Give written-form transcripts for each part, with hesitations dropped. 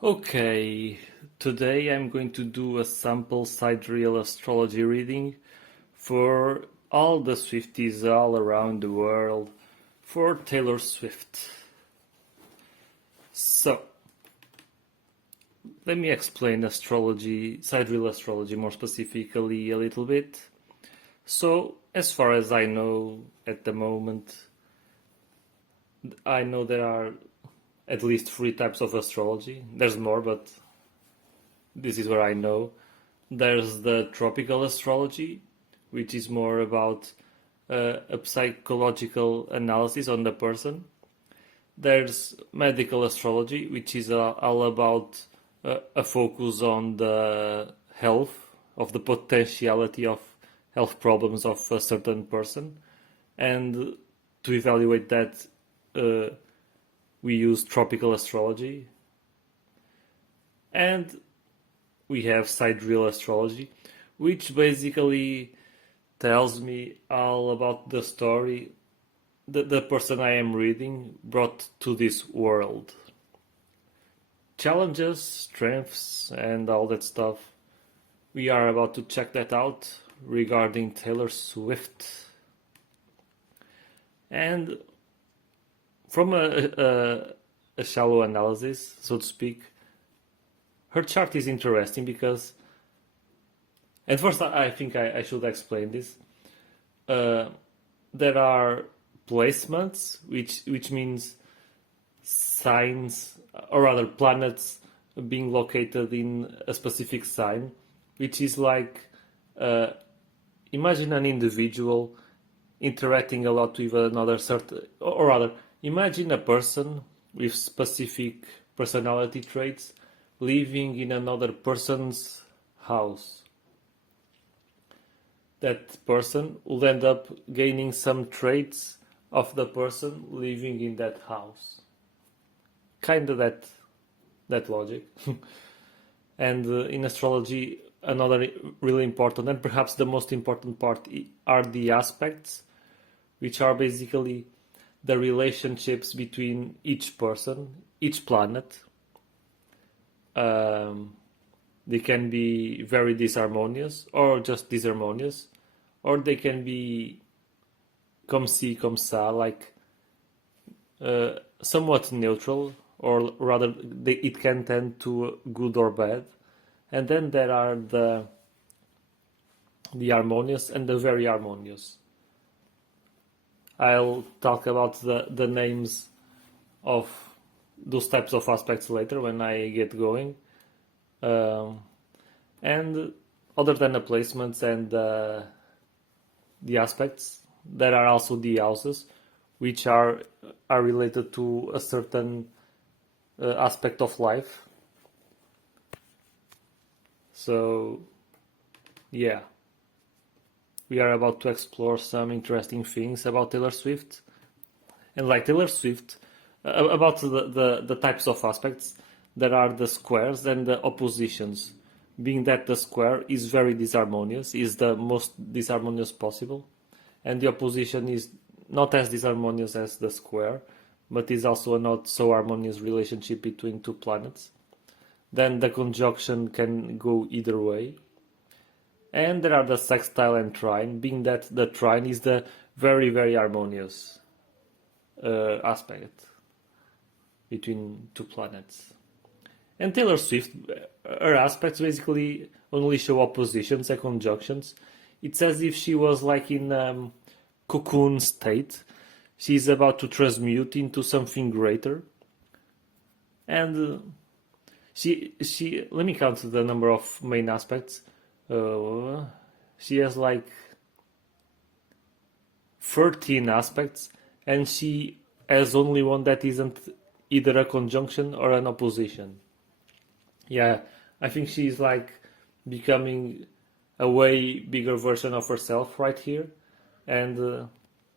Okay, today I'm going to do a sample sidereal astrology reading for all the Swifties all around the world for Taylor Swift. So, let me explain astrology, sidereal astrology more specifically a little bit. So, as far as I know at the moment, I know there are at least three types of astrology. There's more, but this is what I know. There's the tropical astrology, which is more about a psychological analysis on the person. There's medical astrology, which is all about a focus on the health, of the potentiality of health problems of a certain person. And to evaluate that, we use tropical astrology. And we have sidereal astrology, which basically tells me all about the story that the person I am reading brought to this world. Challenges, strengths, and all that stuff. We are about to check that out regarding Taylor Swift. And from a shallow analysis, so to speak, her chart is interesting because, and first I think I should explain this. There are placements, which means signs, or rather planets being located in a specific sign, which is like, imagine an individual interacting a lot with another certain, or rather, imagine a person with specific personality traits living in another person's house. That person will end up gaining some traits of the person living in that house. Kind of that logic. And in astrology, another really important and perhaps the most important part are the aspects, which are basically the relationships between each person, each planet. They can be very disharmonious or just disharmonious, or they can be comme ci, comme ça, like somewhat neutral, or rather, it can tend to good or bad. And then there are the harmonious and the very harmonious. I'll talk about the names of those types of aspects later when I get going. And other than the placements and the aspects, there are also the houses, which are related to a certain aspect of life. So, yeah, we are about to explore some interesting things about Taylor Swift. And like Taylor Swift, about the types of aspects, there are the squares and the oppositions, being that the square is very disharmonious, is the most disharmonious possible, and the opposition is not as disharmonious as the square, but is also a not so harmonious relationship between two planets. Then the conjunction can go either way. And there are the sextile and trine, being that the trine is the very, very harmonious aspect between two planets. And Taylor Swift, her aspects basically only show oppositions and conjunctions. It's as if she was like in cocoon state. She's about to transmute into something greater. And she let me count the number of main aspects. She has like 13 aspects, and she has only one that isn't either a conjunction or an opposition. Yeah, I think she's like becoming a way bigger version of herself right here, and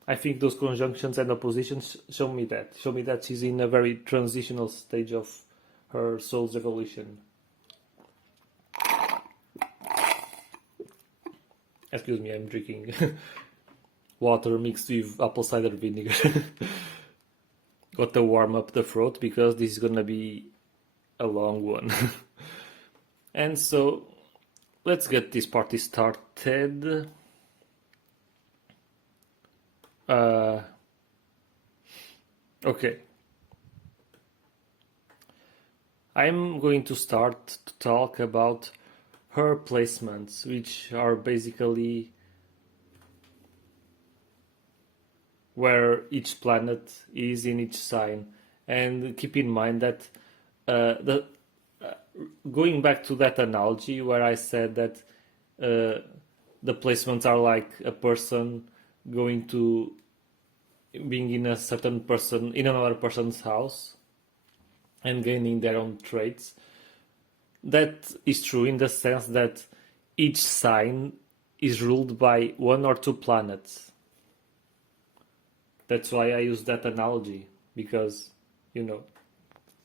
I think those conjunctions and oppositions show me that she's in a very transitional stage of her soul's evolution. Excuse me, I'm drinking water mixed with apple cider vinegar. Got to warm up the throat because this is gonna be a long one. And so let's get this party started. Okay. I'm going to start to talk about her placements, which are basically where each planet is in each sign. And keep in mind that going back to that analogy where I said that the placements are like a person going to being in a certain person in another person's house and gaining their own traits. That is true in the sense that each sign is ruled by one or two planets. That's why I use that analogy, because,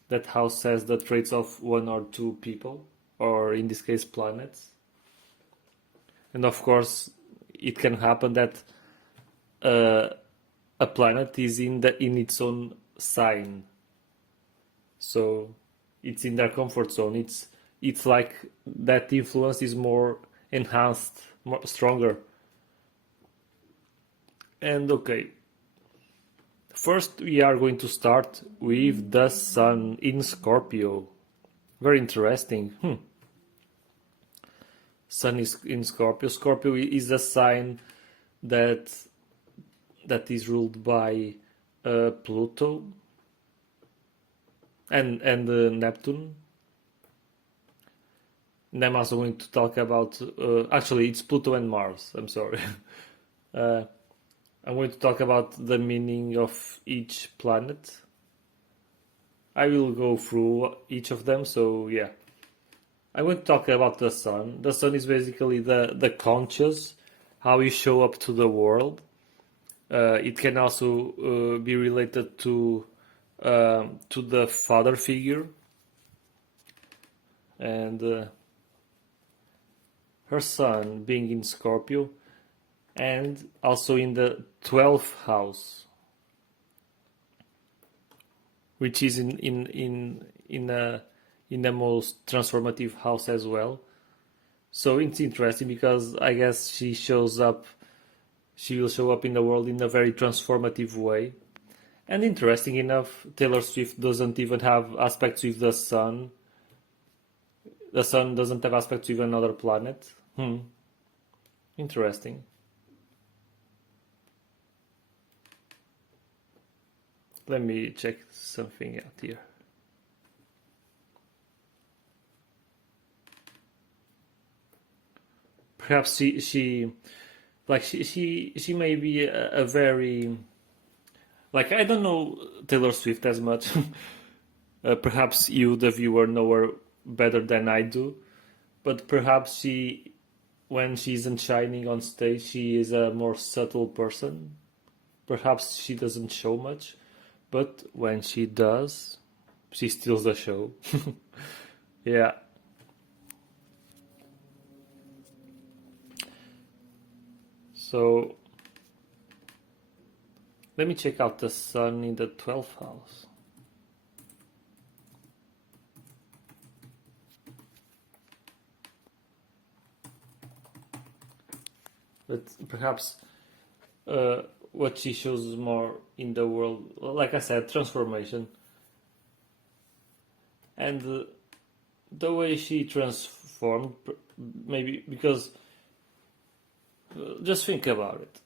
that house has the traits of one or two people, or in this case, planets. And of course, it can happen that a planet is in its own sign, so it's in their comfort zone. It's like that influence is more enhanced, more stronger. And okay, first we are going to start with the Sun in Scorpio. Very interesting. Sun is in Scorpio. Scorpio is a sign that is ruled by Pluto and Neptune. And I'm also going to talk about actually it's Pluto and Mars. I'm sorry. I'm going to talk about the meaning of each planet. I will go through each of them. So yeah, I'm going to talk about the Sun. The Sun is basically the conscious, how you show up to the world. It can also be related to the father figure, and her Sun being in Scorpio, and also in the 12th house, which is in the most transformative house as well. So it's interesting because I guess she will show up in the world in a very transformative way. And interesting enough, Taylor Swift doesn't even have aspects with the Sun. The Sun doesn't have aspects with another planet. Interesting. Let me check something out here. Perhaps she may be a very, like, I don't know Taylor Swift as much. Perhaps you, the viewer, know her better than I do. But perhaps when she isn't shining on stage, she is a more subtle person. Perhaps she doesn't show much. But when she does, she steals the show. Yeah. So let me check out the Sun in the 12th house. But perhaps what she shows more in the world, like I said, transformation. And the way she transformed, maybe because, just think about it.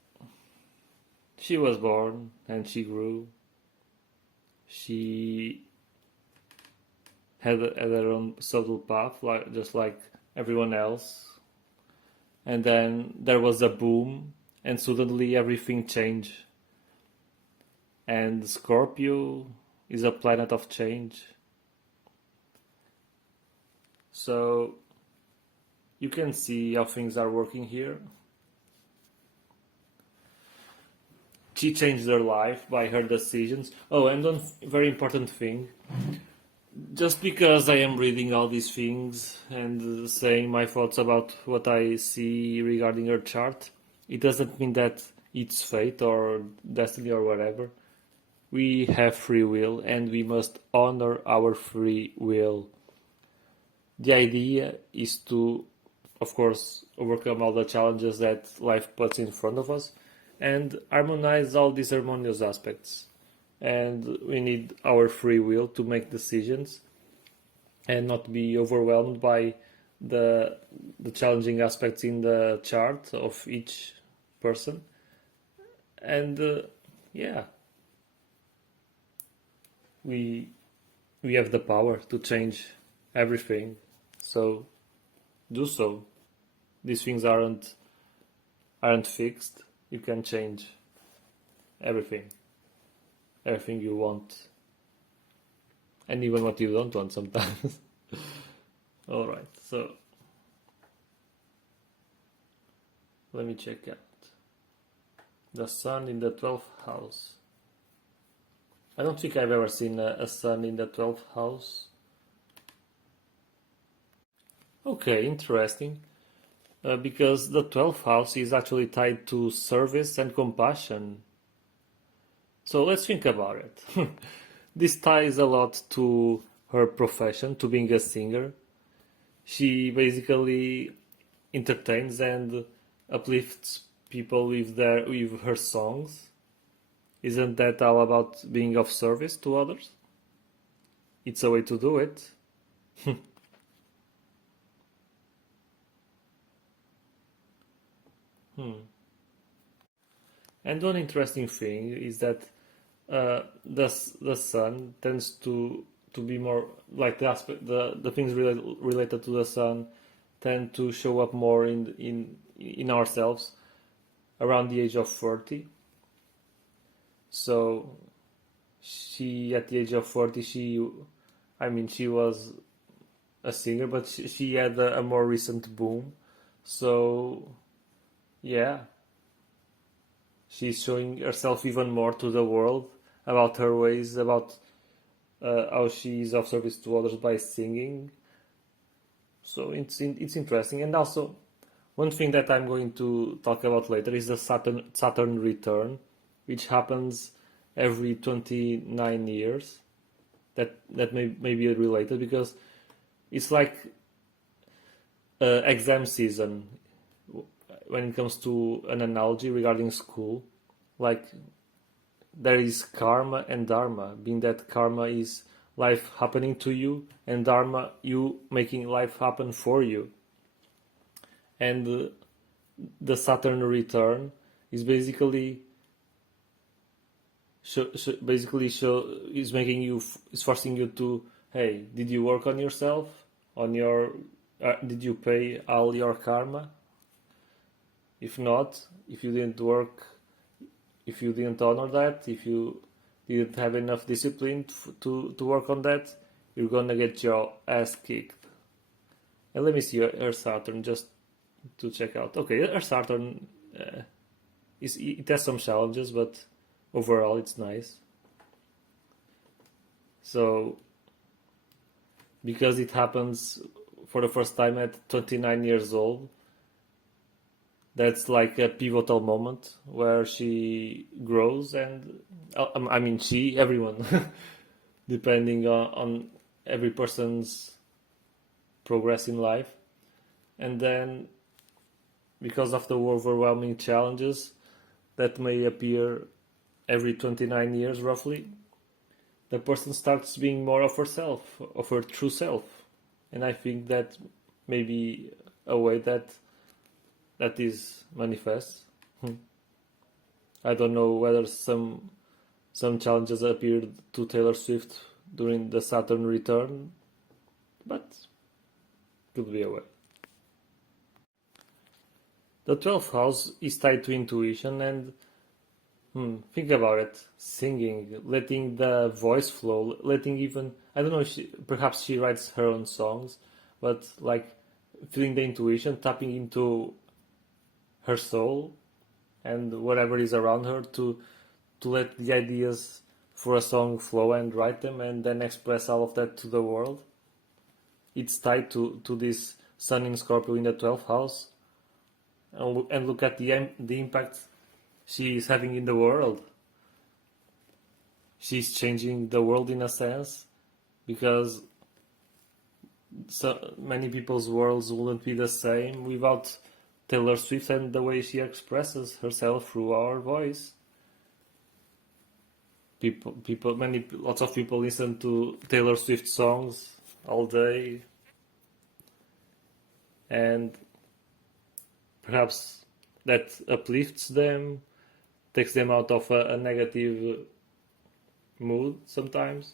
She was born and she grew. She had her own subtle path, just like everyone else. And then there was a boom, and suddenly everything changed. And Scorpio is a planet of change. So you can see how things are working here. She changed her life by her decisions. Oh, and one very important thing. Just because I am reading all these things and saying my thoughts about what I see regarding her chart, it doesn't mean that it's fate or destiny or whatever. We have free will and we must honor our free will. the idea is to, of course, overcome all the challenges that life puts in front of us and harmonize all these harmonious aspects. And we need our free will to make decisions and not be overwhelmed by the challenging aspects in the chart of each person. And yeah, we have the power to change everything. So do so. These things aren't fixed. You can change everything you want, and even what you don't want sometimes. All right, so let me check out the sun in the 12th house. I don't think I've ever seen a sun in the 12th house. Okay, interesting. Because the 12th house is actually tied to service and compassion. So let's think about it. This ties a lot to her profession, to being a singer. She basically entertains and uplifts people with her songs. Isn't that all about being of service to others? It's a way to do it. Hmm. And one interesting thing is that the sun tends to be more like the things related to the sun tend to show up more in ourselves around the age of 30. So she at the age of 40 she was a singer, but she had a more recent boom. So yeah, she's showing herself even more to the world about her ways, about how she is of service to others by singing. So it's interesting. And also, one thing that I'm going to talk about later is the Saturn return, which happens every 29 years. That may be related because it's like exam season when it comes to an analogy regarding school. Like there is karma and dharma, being that karma is life happening to you and dharma you making life happen for you. And the Saturn return is basically is making you is forcing you to, hey, did you work on yourself, on your did you pay all your karma? If not, if you didn't work, if you didn't honor that, if you didn't have enough discipline to work on that, you're gonna get your ass kicked. And let me see her Saturn just to check out. Okay, her Saturn it has some challenges, but overall it's nice. So because it happens for the first time at 29 years old, that's like a pivotal moment where she grows and I mean everyone depending on every person's progress in life. And then because of the overwhelming challenges that may appear every 29 years roughly, the person starts being more of herself, of her true self. And I think that may be a way that is manifest. I don't know whether some challenges appeared to Taylor Swift during the Saturn return, but could be a way. The 12th house is tied to intuition and think about it. Singing, letting the voice flow, letting even, I don't know, perhaps she writes her own songs, but like feeling the intuition, tapping into her soul and whatever is around her to let the ideas for a song flow and write them and then express all of that to the world. It's tied to this Sun in Scorpio in the 12th house, and look at the impact she is having in the world. She's changing the world in a sense because so many people's worlds wouldn't be the same without Taylor Swift and the way she expresses herself through our voice. Lots of people listen to Taylor Swift songs all day, and perhaps that uplifts them, takes them out of a negative mood sometimes.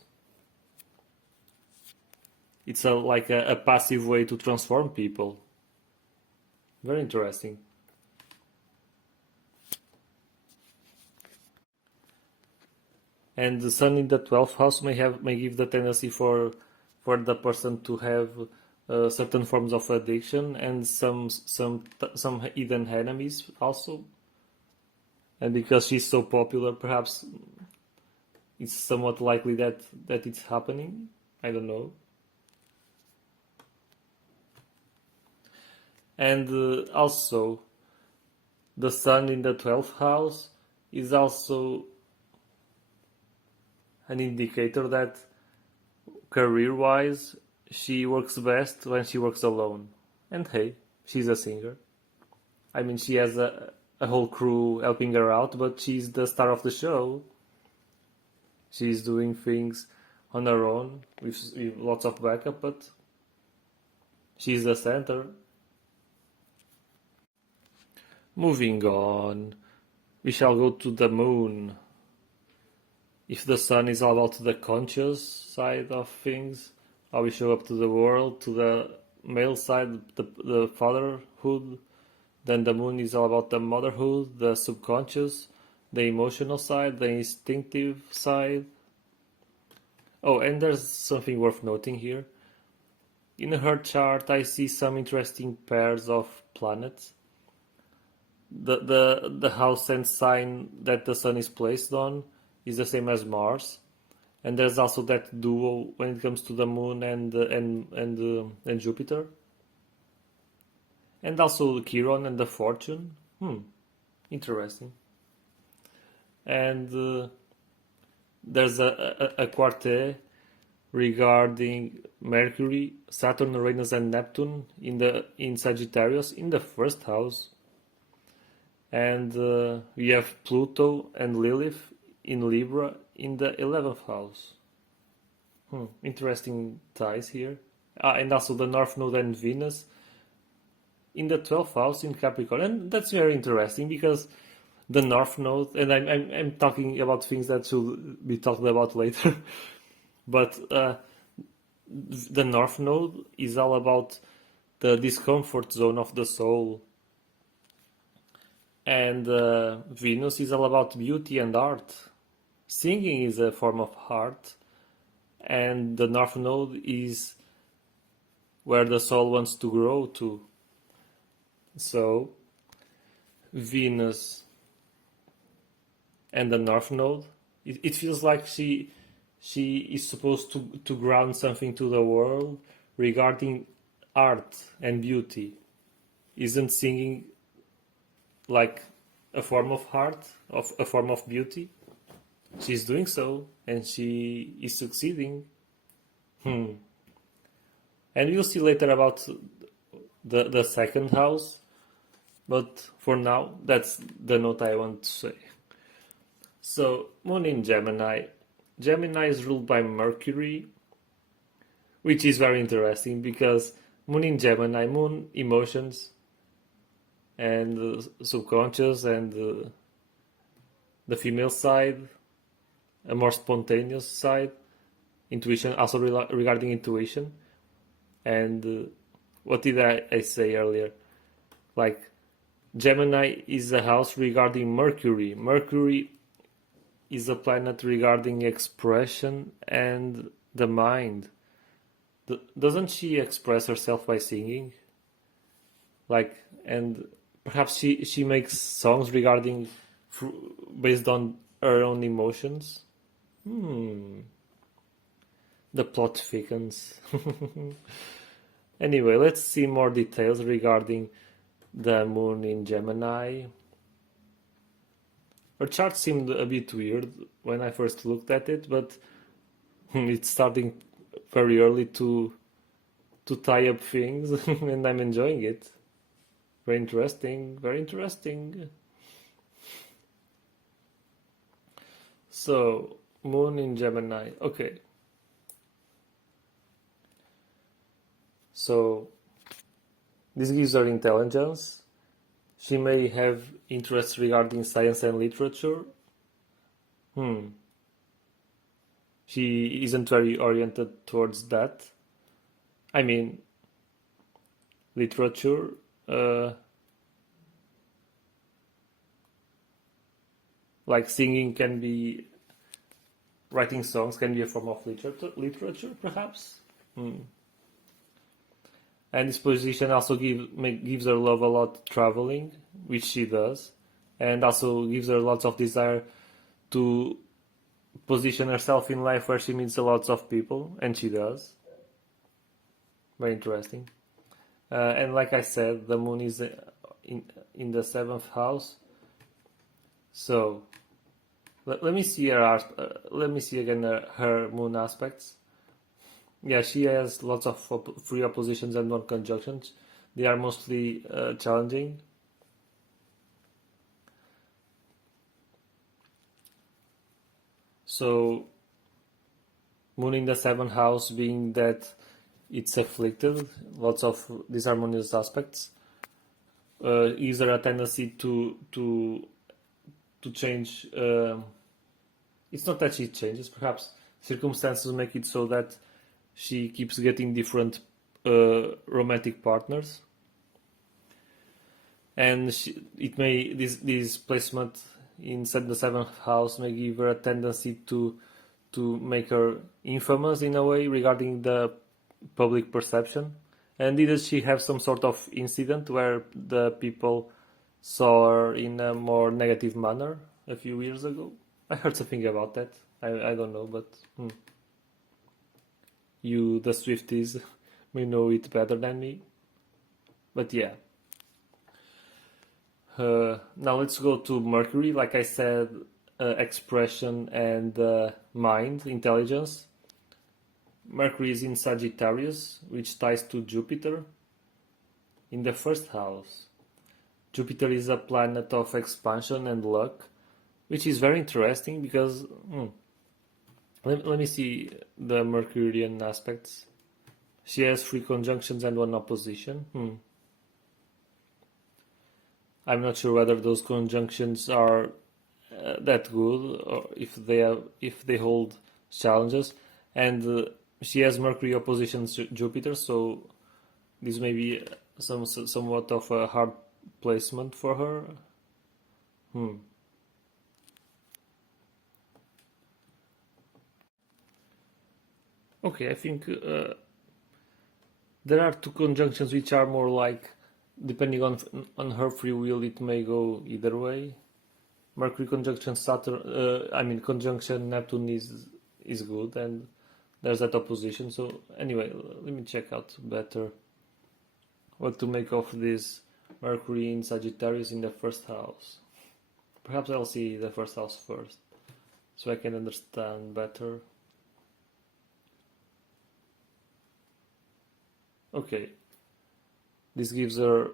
It's like a passive way to transform people. Very interesting. And the sun in the 12th house may give the tendency for the person to have certain forms of addiction and some hidden enemies also. And because she's so popular, perhaps it's somewhat likely that it's happening. I don't know. And also, the sun in the 12th house is also an indicator that career-wise, she works best when she works alone. And hey, she's a singer. I mean, she has a whole crew helping her out, but she's the star of the show. She's doing things on her own with lots of backup, but she's the center. Moving on, we shall go to the moon. If the sun is all about the conscious side of things, how we show up to the world, to the male side, the fatherhood, then the moon is all about the motherhood, the subconscious, the emotional side, the instinctive side. Oh, and there's something worth noting here. In her chart, I see some interesting pairs of planets. The house and sign that the sun is placed on is the same as Mars, and there's also that duo when it comes to the moon and Jupiter, and also Chiron and the fortune. Interesting. And there's a quartet regarding Mercury, Saturn, Uranus, and Neptune in Sagittarius in the first house, and we have Pluto and Lilith in Libra in the 11th house. Interesting ties here. And also the North Node and Venus in the 12th house in Capricorn. And that's very interesting because the North Node, and I'm talking about things that should be talked about later, but the North Node is all about the discomfort zone of the soul. And Venus is all about beauty and art. Singing is a form of art, and the North Node is where the soul wants to grow to. So, Venus and the North Node, it feels like she is supposed to ground something to the world regarding art and beauty. Isn't singing like a form of art, of a form of beauty? She's doing so, and she is succeeding. And we'll see later about the second house, but for now, that's the note I want to say. So, Moon in Gemini. Gemini is ruled by Mercury, which is very interesting because Moon in Gemini, Moon emotions and subconscious and the female side, a more spontaneous side, intuition, also regarding intuition. And what did I say earlier? Like, Gemini is a house regarding Mercury. Mercury is a planet regarding expression and the mind. Doesn't she express herself by singing? Like, and perhaps she makes songs regarding based on her own emotions. The plot thickens. Anyway, let's see more details regarding the moon in Gemini. Her chart seemed a bit weird when I first looked at it, but it's starting very early to tie up things, and I'm enjoying it. Very interesting, very interesting. So, Moon in Gemini. Okay. So, this gives her intelligence. She may have interests regarding science and literature. Hmm. She isn't very oriented towards that. I mean, literature. Uh, like singing can be, writing songs can be a form of literature perhaps. Hmm. And this position also gives her love a lot traveling, which she does, and also gives her lots of desire to position herself in life where she meets a lots of people, and she does. Very interesting. And like I said, the moon is in in the seventh house. So let me see let me see again her moon aspects. Yeah, she has lots of free oppositions and non-conjunctions. They are mostly challenging. So, moon in the seventh house being that it's afflicted, lots of disharmonious aspects. Is there a tendency to change? It's not that she changes, perhaps circumstances make it so that she keeps getting different romantic partners, and this placement in the seventh house may give her a tendency to make her infamous in a way regarding the public perception. And did she have some sort of incident where the people saw her in a more negative manner a few years ago? I heard something about that. I don't know, but you, the Swifties, may know it better than me. But yeah. Now let's go to Mercury. Like I said, expression and mind, intelligence. Mercury is in Sagittarius, which ties to Jupiter in the first house. Jupiter is a planet of expansion and luck, which is very interesting because let me see the Mercurian aspects. She has 3 conjunctions and 1 opposition. I'm not sure whether those conjunctions are that good or if they hold challenges. And she has Mercury opposition Jupiter, so this may be somewhat of a hard placement for her. Okay, I think there are 2 conjunctions which are more like, depending on her free will, it may go either way. Mercury conjunction Saturn, conjunction Neptune is good, and there's that opposition. So anyway, let me check out better what to make of this Mercury in Sagittarius in the first house. Perhaps I'll see the first house first, so I can understand better. Okay, this gives her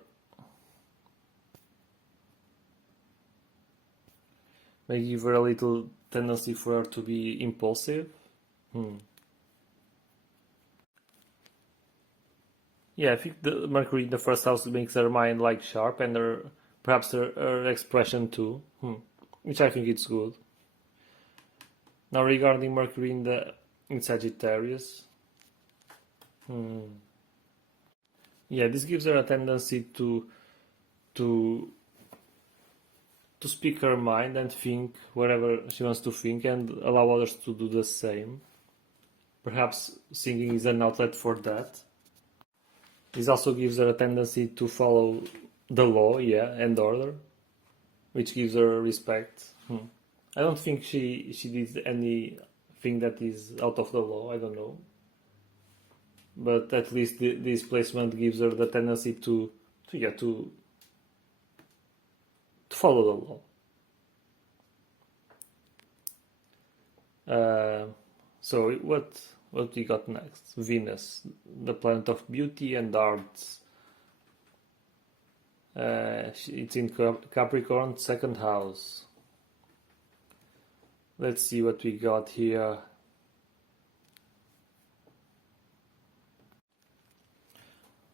may give her a little tendency for her to be impulsive. Yeah, I think the Mercury in the first house makes her mind like sharp, and perhaps her expression too, which I think it's good. Now regarding Mercury in Sagittarius, yeah, this gives her a tendency to speak her mind and think whatever she wants to think, and allow others to do the same. Perhaps singing is an outlet for that. This also gives her a tendency to follow the law, and order, which gives her respect. I don't think she did anything that is out of the law. I don't know, but at least this placement gives her the tendency to follow the law. So what what we got next? Venus, the planet of beauty and arts. It's in Capricorn, second house. Let's see what we got here.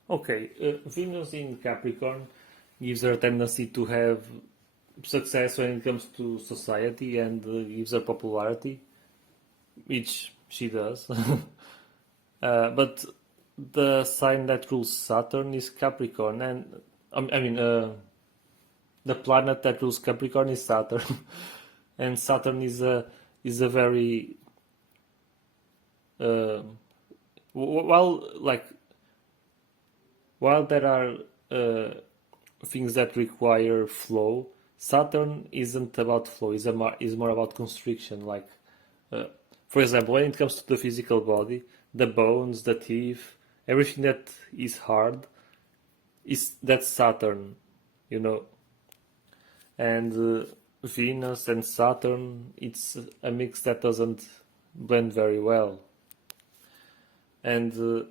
Okay, Venus in Capricorn gives her a tendency to have success when it comes to society and gives her popularity, which she does. But the sign that rules Saturn is Capricorn, and the planet that rules Capricorn is Saturn, and Saturn is a very while like while there are things that require flow, Saturn isn't about flow. Is more about constriction. Like, for example, when it comes to the physical body, the bones, the teeth, everything that is hard, that's Saturn, you know. And Venus and Saturn, it's a mix that doesn't blend very well. And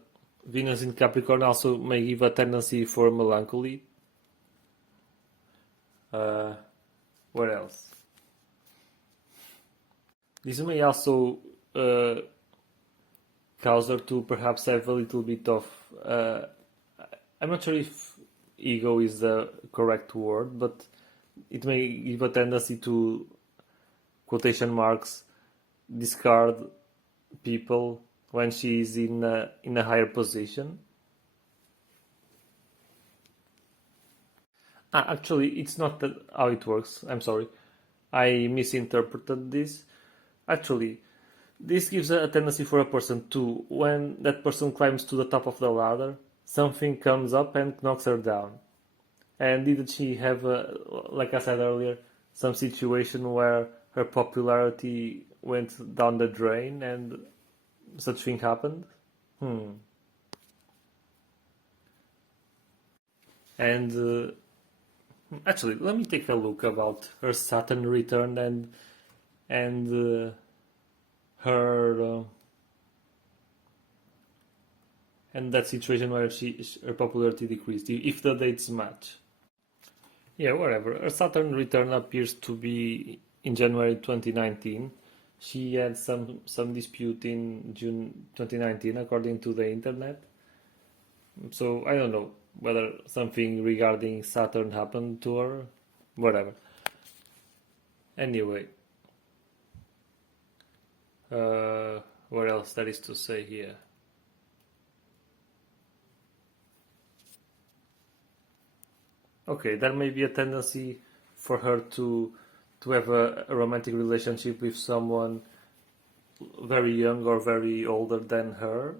Venus in Capricorn also may give a tendency for melancholy. What else? This may also cause her to perhaps have a little bit of. I'm not sure if ego is the correct word, but it may give a tendency to, quotation marks, discard people when she is in a higher position. Actually, it's not how it works. I'm sorry. I misinterpreted this. Actually, this gives a tendency for a person to, when that person climbs to the top of the ladder, something comes up and knocks her down. And did she have, like I said earlier, some situation where her popularity went down the drain and such thing happened? And actually, let me take a look about her Saturn return and her and that situation where her popularity decreased, if the dates match. Yeah, whatever. Her Saturn return appears to be in January 2019. She had some dispute in June 2019, according to the internet. So I don't know whether something regarding Saturn happened to her. Whatever. Anyway, what else there is to say here? Okay, there may be a tendency for her to have a romantic relationship with someone very young or very older than her.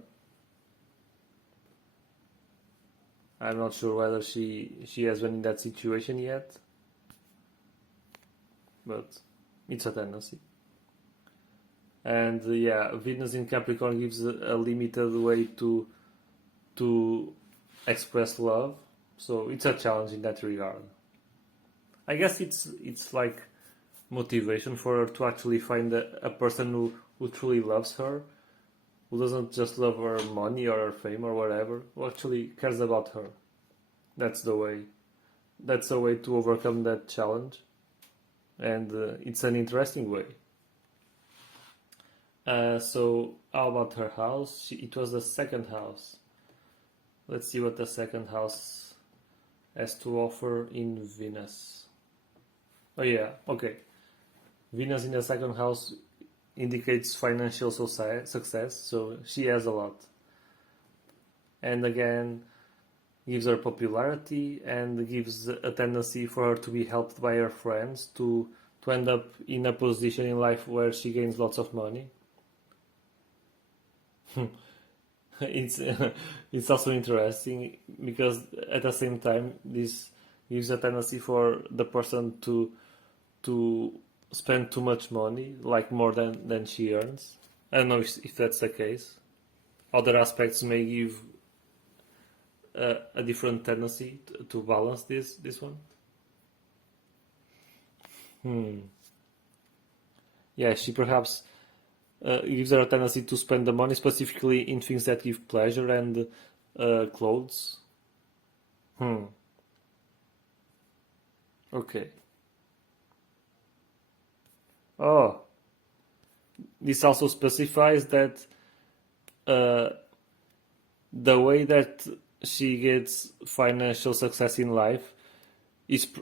I'm not sure whether she has been in that situation yet, but it's a tendency. And yeah, Venus in Capricorn gives a limited way to express love, so it's a challenge in that regard. I guess it's like motivation for her to actually find a person who truly loves her, who doesn't just love her money or her fame or whatever, who actually cares about her. That's the way. That's a way to overcome that challenge, and it's an interesting way. So how about her house? It was the second house. Let's see what the second house has to offer in Venus. Oh yeah, okay. Venus in the second house indicates financial success, so she has a lot. And again, gives her popularity and gives a tendency for her to be helped by her friends to end up in a position in life where she gains lots of money. it's it's also interesting because at the same time this gives a tendency for the person to spend too much money, like more than she earns. I don't know if that's the case. Other aspects may give a different tendency to balance this one. Yeah, she perhaps gives her a tendency to spend the money specifically in things that give pleasure and clothes. Hmm. Okay. Oh, this also specifies that uh, the way that she gets financial success in life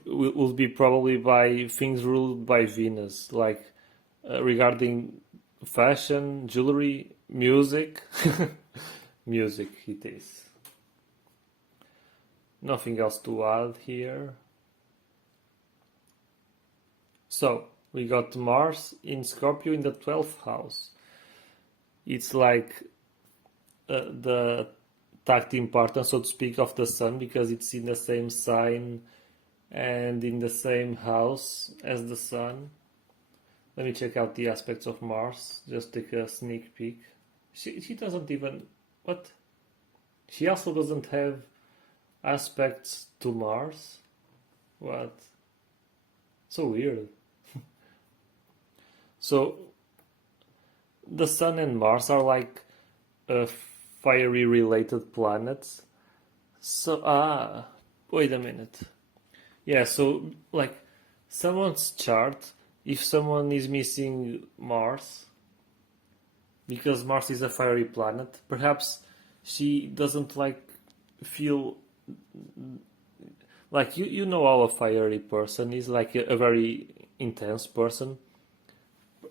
will be probably by things ruled by Venus, like regarding fashion, jewelry, music. Music, it is. Nothing else to add here. So, we got Mars in Scorpio in the 12th house. It's like the tact importance, so to speak, of the Sun because it's in the same sign and in the same house as the Sun. Let me check out the aspects of Mars. Just take a sneak peek. She doesn't even. What? She also doesn't have aspects to Mars? What? So weird. So, the Sun and Mars are like fiery related planets. So, wait a minute. Yeah, so, like, someone's chart, if someone is missing Mars, because Mars is a fiery planet, perhaps she doesn't like feel like you know how a fiery person is like a very intense person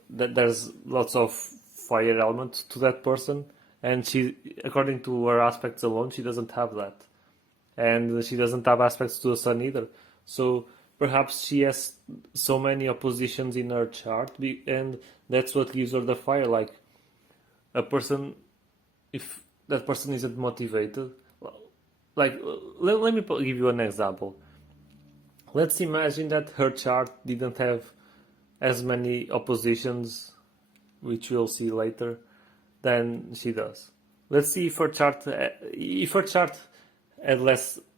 that there's lots of fire element to that person and she according to her aspects alone she doesn't have that and she doesn't have aspects to the sun either so perhaps she has so many oppositions in her chart and that's what gives her the fire like a person if that person isn't motivated like let me give you an example. Let's imagine that her chart didn't have as many oppositions, which we'll see later, than she does. Let's see if her chart had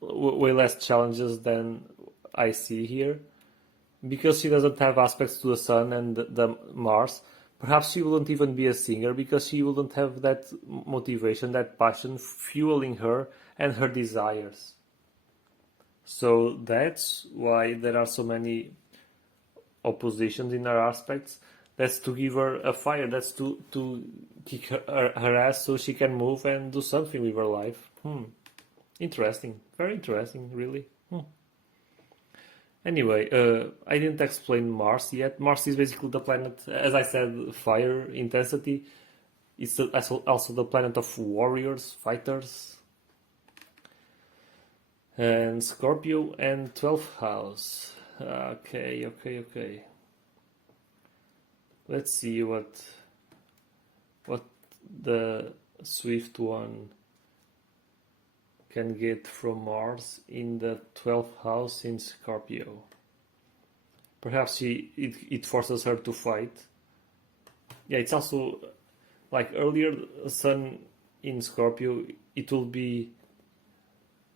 way less challenges than I see here, because she doesn't have aspects to the sun and the Mars. Perhaps she wouldn't even be a singer because she wouldn't have that motivation, that passion fueling her and her desires. So that's why there are so many oppositions in her aspects. That's to give her a fire. That's to kick her ass so she can move and do something with her life. Interesting. Very interesting, really. Anyway, I didn't explain Mars yet. Mars is basically the planet, as I said, fire intensity. It's also the planet of warriors, fighters, and Scorpio and 12th house. Okay. Let's see what the Swift one can get from Mars in the 12th house in Scorpio. Perhaps it forces her to fight. Yeah, it's also like earlier Sun in Scorpio. It will be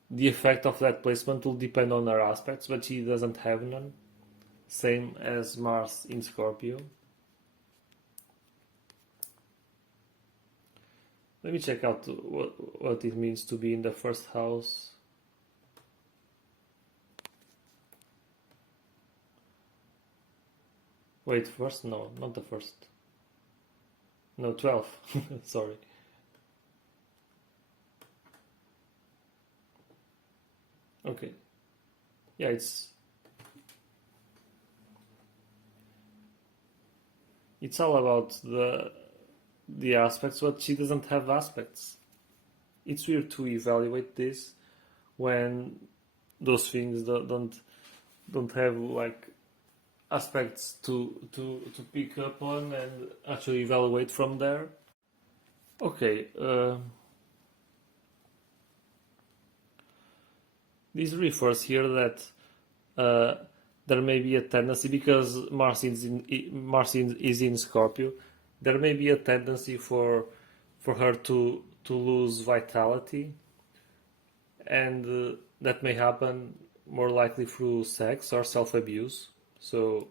the effect of that placement will depend on her aspects, but she doesn't have none. Same as Mars in Scorpio. Let me check out what it means to be in the first house. Wait, first? No, not the first. No, 12. Sorry. Okay. Yeah, it's all about the aspects, but she doesn't have aspects. It's weird to evaluate this when those things don't have like aspects to pick up on and actually evaluate from there. Okay, this refers here that uh, there may be a tendency because Mars is in Scorpio. There may be a tendency for her to lose vitality, and that may happen more likely through sex or self abuse. So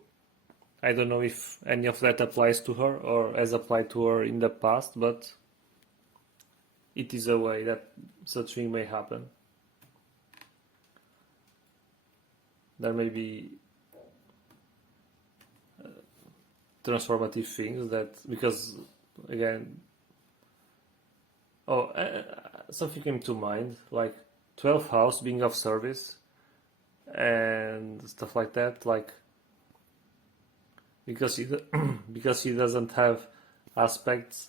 I don't know if any of that applies to her or has applied to her in the past, but it is a way that such thing may happen. There may be transformative things that, because again, something came to mind, like 12th house being of service and stuff like that, like because because he doesn't have aspects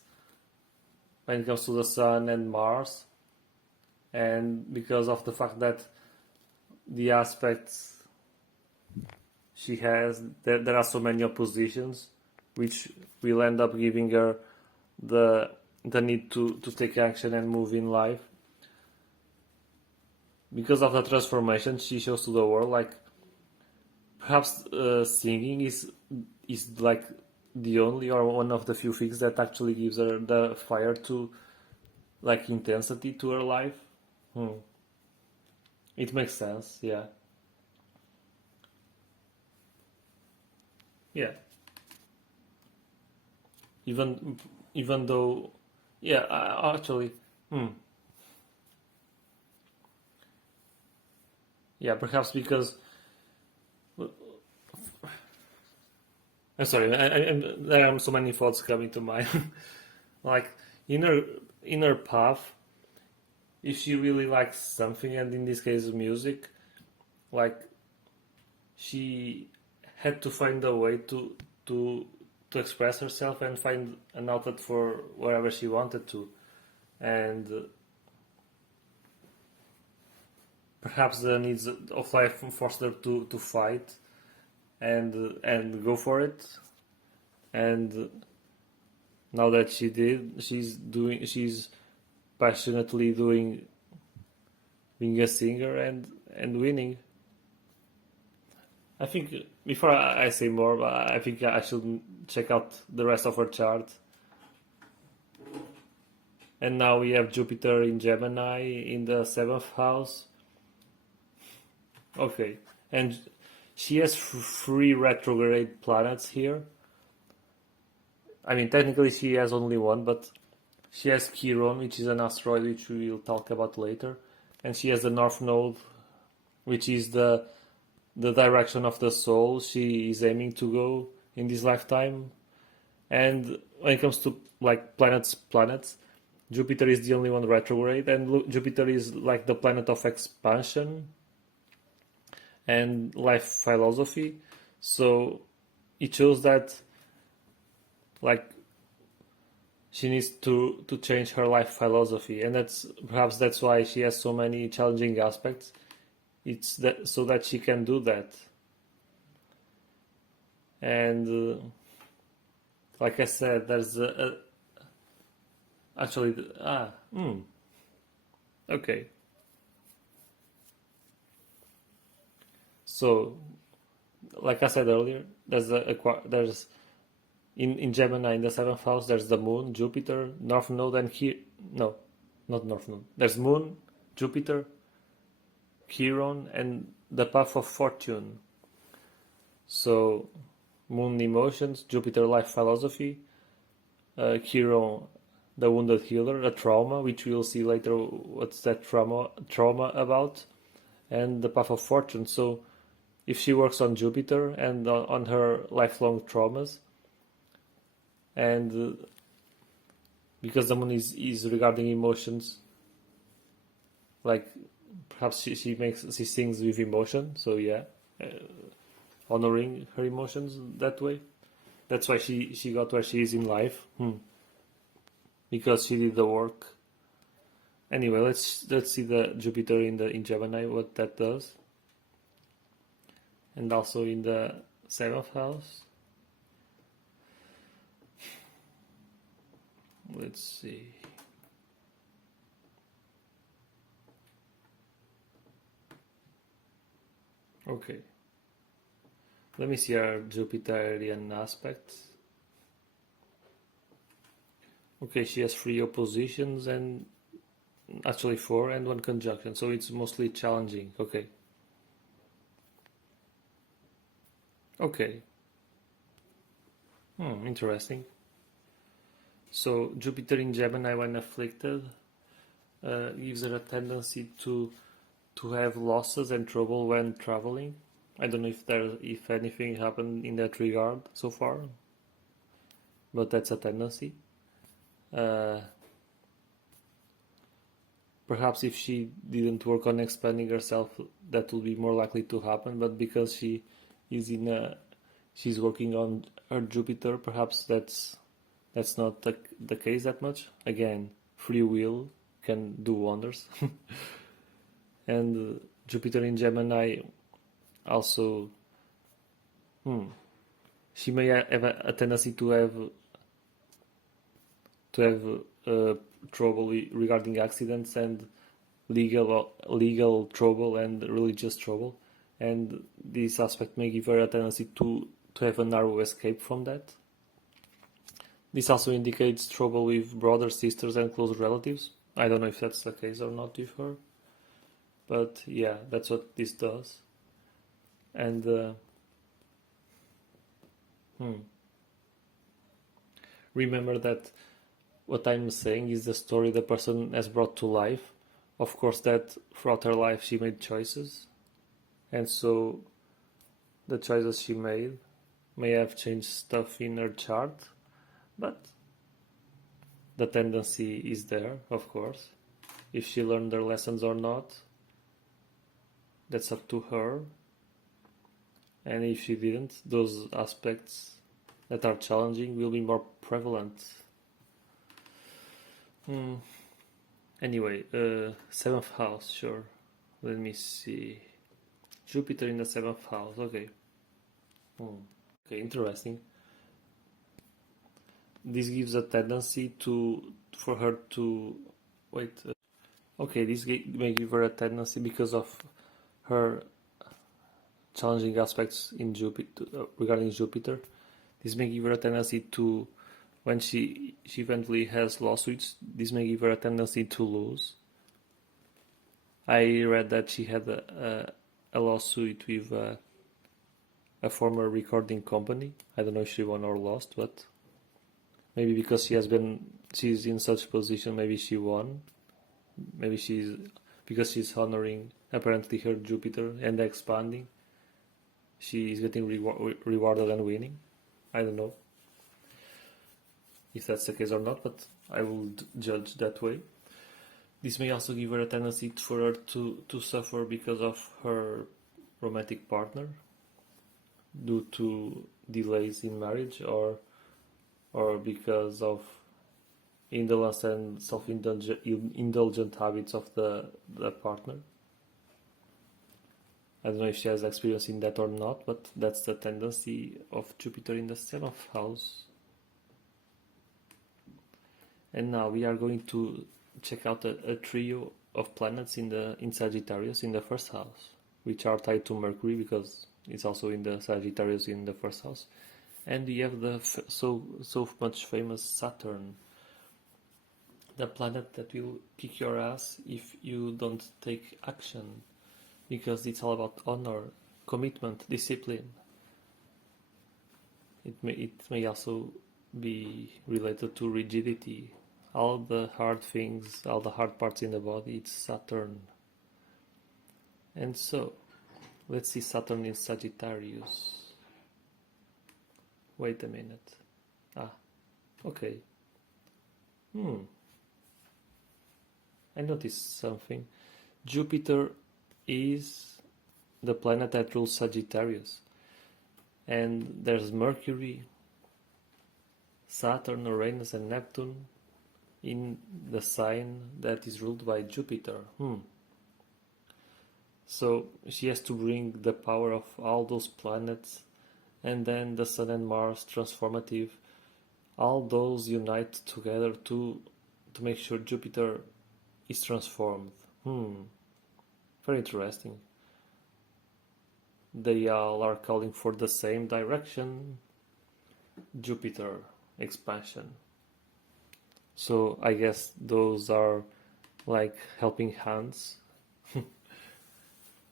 when it comes to the sun and Mars, and because of the fact that the aspects she has, there are so many oppositions, which will end up giving her the need to take action and move in life. Because of the transformation she shows to the world, like perhaps singing is like the only or one of the few things that actually gives her the fire to, like, intensity to her life. It makes sense, yeah. Yeah. Even though, yeah, actually, yeah, perhaps because I'm sorry, there are so many thoughts coming to mind. Like in her path, if she really likes something, and in this case music, like she had to find a way to express herself and find an outlet for wherever she wanted to, and perhaps the needs of life forced her to fight and go for it. And now that she did, she's passionately doing being a singer and winning. I think before I say more, I think I should check out the rest of her chart. And now we have Jupiter in Gemini in the 7th house. Okay, and she has 3 retrograde planets here. I mean, technically she has only one, but she has Chiron, which is an asteroid which we will talk about later, and she has the North Node, which is the direction of the soul she is aiming to go in this lifetime. And when it comes to like planets, Jupiter is the only one retrograde, and Jupiter is like the planet of expansion and life philosophy. So it shows that, like, she needs to change her life philosophy, and that's why she has so many challenging aspects. It's that so that she can do that. And like I said, there's actually okay. So, like I said earlier, there's in Gemini in the 7th house. There's the Moon, Jupiter, North Node, and no, not North Node. There's Moon, Jupiter, Chiron, and the path of fortune. So, Moon emotions, Jupiter life philosophy, Chiron the wounded healer, a trauma, which we'll see later. What's that trauma about? And the path of fortune. So, if she works on Jupiter and on her lifelong traumas, and because the moon is regarding emotions, like perhaps she sings with emotion. So yeah, honoring her emotions that way. That's why she got where she is in life, because she did the work. Anyway, let's see the Jupiter in Gemini, what that does, and also in the 7th house. Let's see. Okay. Let me see our Jupiterian aspects. Okay, she has 3 oppositions and actually 4 and 1 conjunction, so it's mostly challenging. Okay. Okay. Interesting. So Jupiter in Gemini, when afflicted, gives her a tendency to have losses and trouble when traveling. I don't know if anything happened in that regard so far, but that's a tendency. Uh, Perhaps if she didn't work on expanding herself, that would be more likely to happen. But because she is she's working on her Jupiter, perhaps that's not the case that much. Again, free will can do wonders. And Jupiter in Gemini also, she may have a tendency to have trouble regarding accidents and legal trouble and religious trouble, and this aspect may give her a tendency to have a narrow escape from that. This also indicates trouble with brothers, sisters, and close relatives. I don't know if that's the case or not with her, but yeah, that's what this does. And remember that what I'm saying is the story the person has brought to life. Of course, that throughout her life she made choices, and so the choices she made may have changed stuff in her chart, but the tendency is there, of course. If she learned her lessons or not, that's up to her. And if she didn't, those aspects that are challenging will be more prevalent. Anyway, seventh house, sure. Let me see. Jupiter in the seventh house. Okay. Okay, interesting. This gives a tendency for her to wait. Okay, this may give her a tendency because of her challenging aspects in Jupiter regarding Jupiter. This may give her a tendency to, when she eventually has lawsuits, this may give her a tendency to lose. I read that she had a lawsuit with a former recording company. I don't know if she won or lost, but maybe because she's in such position, maybe she won. Maybe because she's honoring apparently her Jupiter and expanding, she is getting rewarded and winning. I don't know if that's the case or not, but I will judge that way. This may also give her a tendency for her to suffer because of her romantic partner due to delays in marriage, or because of indolence and self-indulgent habits of the partner. I don't know if she has experience in that or not, but that's the tendency of Jupiter in the seventh house. And now we are going to check out a trio of planets in Sagittarius in the first house, which are tied to Mercury because it's also in the Sagittarius in the first house. And we have the so much famous Saturn, the planet that will kick your ass if you don't take action, because it's all about honor, commitment, discipline. It may also be related to rigidity. All the hard things, all the hard parts in the body, it's Saturn. And so, let's see Saturn in Sagittarius. Wait a minute. Okay. I noticed something. Jupiter is the planet that rules Sagittarius. And there's Mercury, Saturn, Uranus, and Neptune in the sign that is ruled by Jupiter. So she has to bring the power of all those planets, and then the Sun and Mars transformative. All those unite together to make sure Jupiter is transformed. Very interesting. They all are calling for the same direction. Jupiter expansion. So I guess those are like helping hands.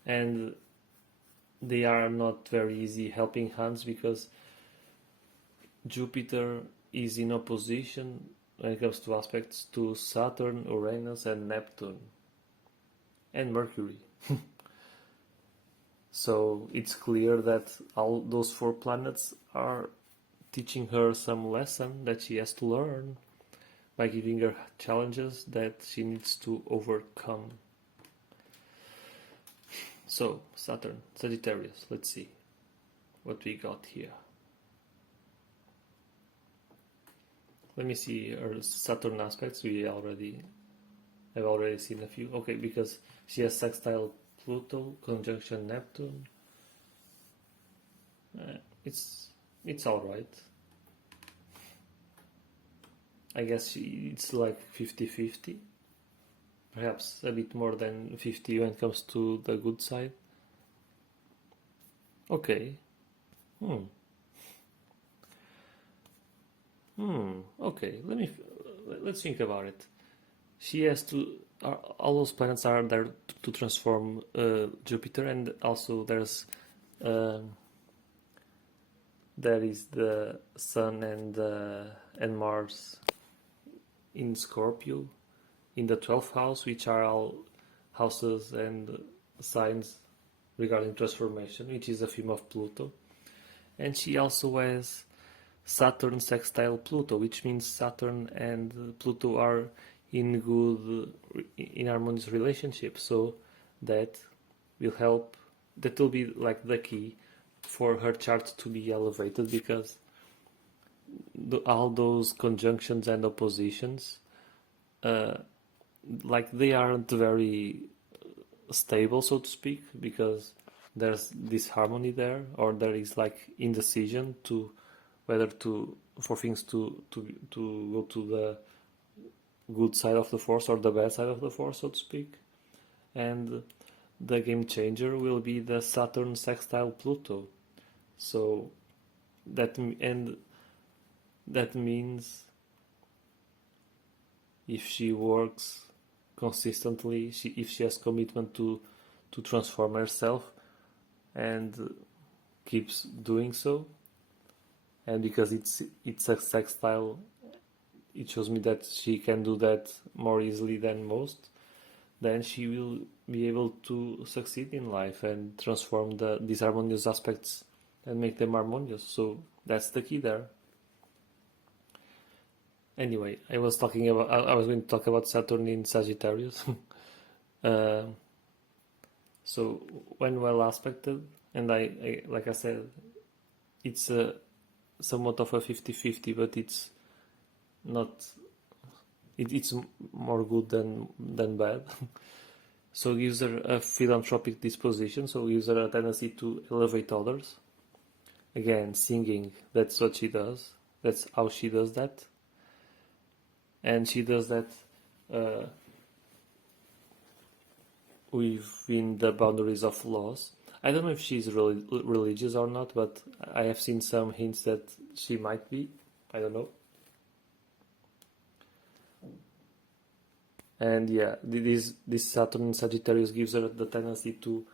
And they are not very easy helping hands because Jupiter is in opposition when it comes to aspects to Saturn, Uranus, and Neptune, and Mercury. So it's clear that all those 4 planets are teaching her some lesson that she has to learn by giving her challenges that she needs to overcome. So, Saturn, Sagittarius, let's see what we got here. Let me see her Saturn aspects. I've already seen a few. Okay, because she has sextile Pluto, conjunction Neptune. It's all right. I guess it's like 50-50. Perhaps a bit more than 50 when it comes to the good side. Okay. Okay. Let's think about it. She has to. All those planets are there to transform Jupiter, and also there is the Sun and Mars in Scorpio, in the 12th house, which are all houses and signs regarding transformation, which is a theme of Pluto. And she also has Saturn sextile Pluto, which means Saturn and Pluto are in harmonious relationship. So that will be like the key for her chart to be elevated, because all those conjunctions and oppositions, like they aren't very stable, so to speak, because there's disharmony there, or there is like indecision to whether for things to go to the good side of the force or the bad side of the force, so to speak. And the game changer will be the Saturn sextile Pluto. So that means if she works consistently, if she has commitment to transform herself and keeps doing so, and because it's a sextile, it shows me that she can do that more easily than most, then she will be able to succeed in life and transform the disharmonious aspects and make them harmonious. So that's the key there. Anyway, I was going to talk about Saturn in Sagittarius. So when well aspected, and I like I said, it's somewhat of a 50-50, but it's not. It's more good than bad. So it gives her a philanthropic disposition. So it gives her a tendency to elevate others. Again, singing. That's what she does. That's how she does that. And she does that within the boundaries of laws. I don't know if she's religious or not, but I have seen some hints that she might be. I don't know. And yeah, this Saturn Sagittarius gives her the tendency to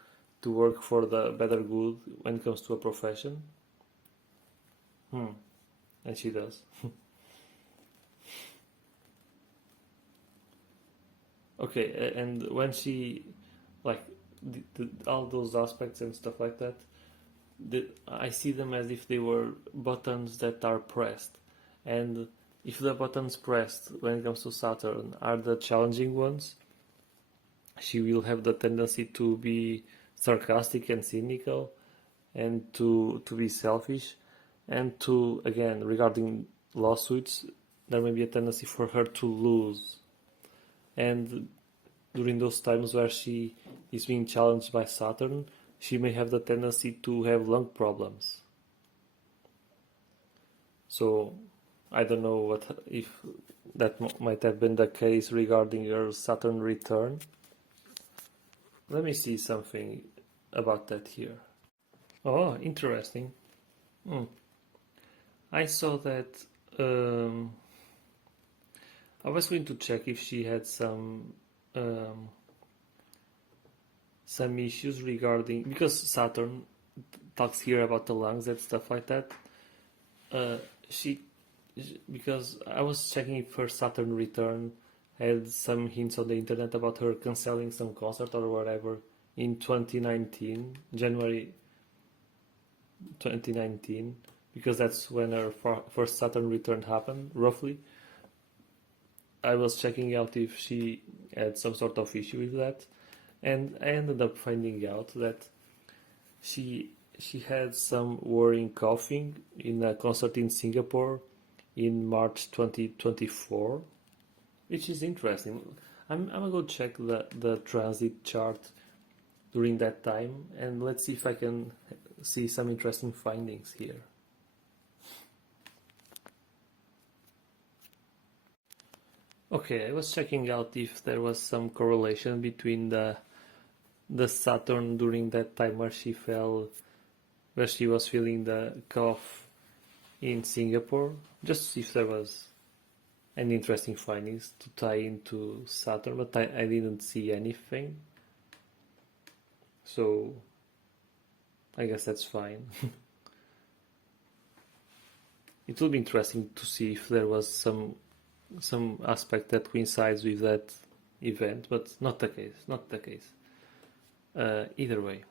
work for the better good when it comes to a profession. And she does. Okay, and when she, like, all those aspects and stuff like that, I see them as if they were buttons that are pressed. And if the buttons pressed when it comes to Saturn are the challenging ones, she will have the tendency to be sarcastic and cynical, and to be selfish, and to, again, regarding lawsuits, there may be a tendency for her to lose. And during those times where she is being challenged by Saturn, she may have the tendency to have lung problems. So I don't know if that might have been the case regarding her Saturn return. Let me see something about that here. Oh, interesting. I saw that. I was going to check if she had some issues regarding, because Saturn talks here about the lungs and stuff like that. she because I was checking if her Saturn return had some hints on the internet about her canceling some concert or whatever in 2019, January 2019, because that's when her first Saturn return happened, roughly. I was checking out if she had some sort of issue with that, and I ended up finding out that she she had some worrying coughing in a concert in Singapore in March 2024, which is interesting. I'm gonna go check the transit chart during that time, and let's see if I can see some interesting findings here. Okay, I was checking out if there was some correlation between the Saturn during that time where she was feeling the cough in Singapore, just to see if there was any interesting findings to tie into Saturn, but I didn't see anything, so I guess that's fine. It will be interesting to see if there was some aspect that coincides with that event, but not the case. Not the case. Either way,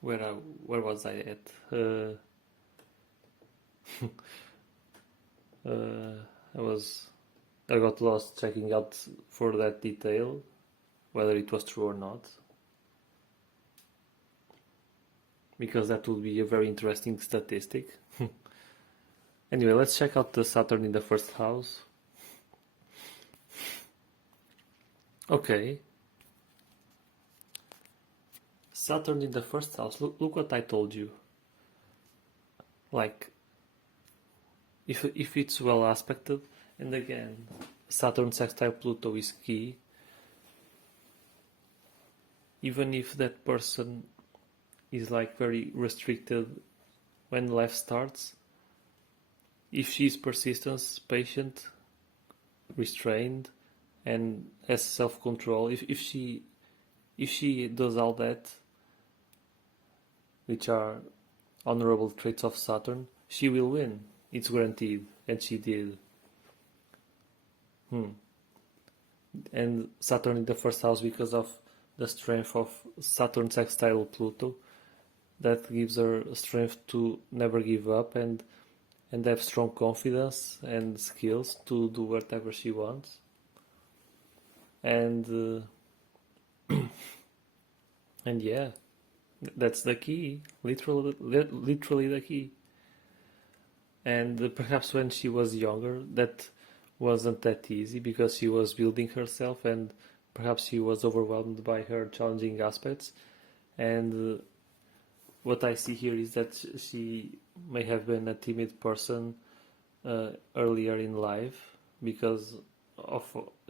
where was I at? I was I got lost checking out for that detail, whether it was true or not, because that would be a very interesting statistic. Anyway, let's check out the Saturn in the first house. Okay, Saturn in the first house. Look what I told you. Like, if it's well aspected, and again, Saturn sextile Pluto is key. Even if that person is like very restricted when life starts, if she's persistent, patient, restrained, and has self-control, if she does all that, which are honorable traits of Saturn, she will win. It's guaranteed, and she did. And Saturn in the first house, because of the strength of Saturn sextile Pluto, that gives her strength to never give up and have strong confidence and skills to do whatever she wants. And and yeah, that's the key, literally the key. And perhaps when she was younger, that wasn't that easy because she was building herself, and perhaps she was overwhelmed by her challenging aspects. And what I see here is that she may have been a timid person earlier in life because of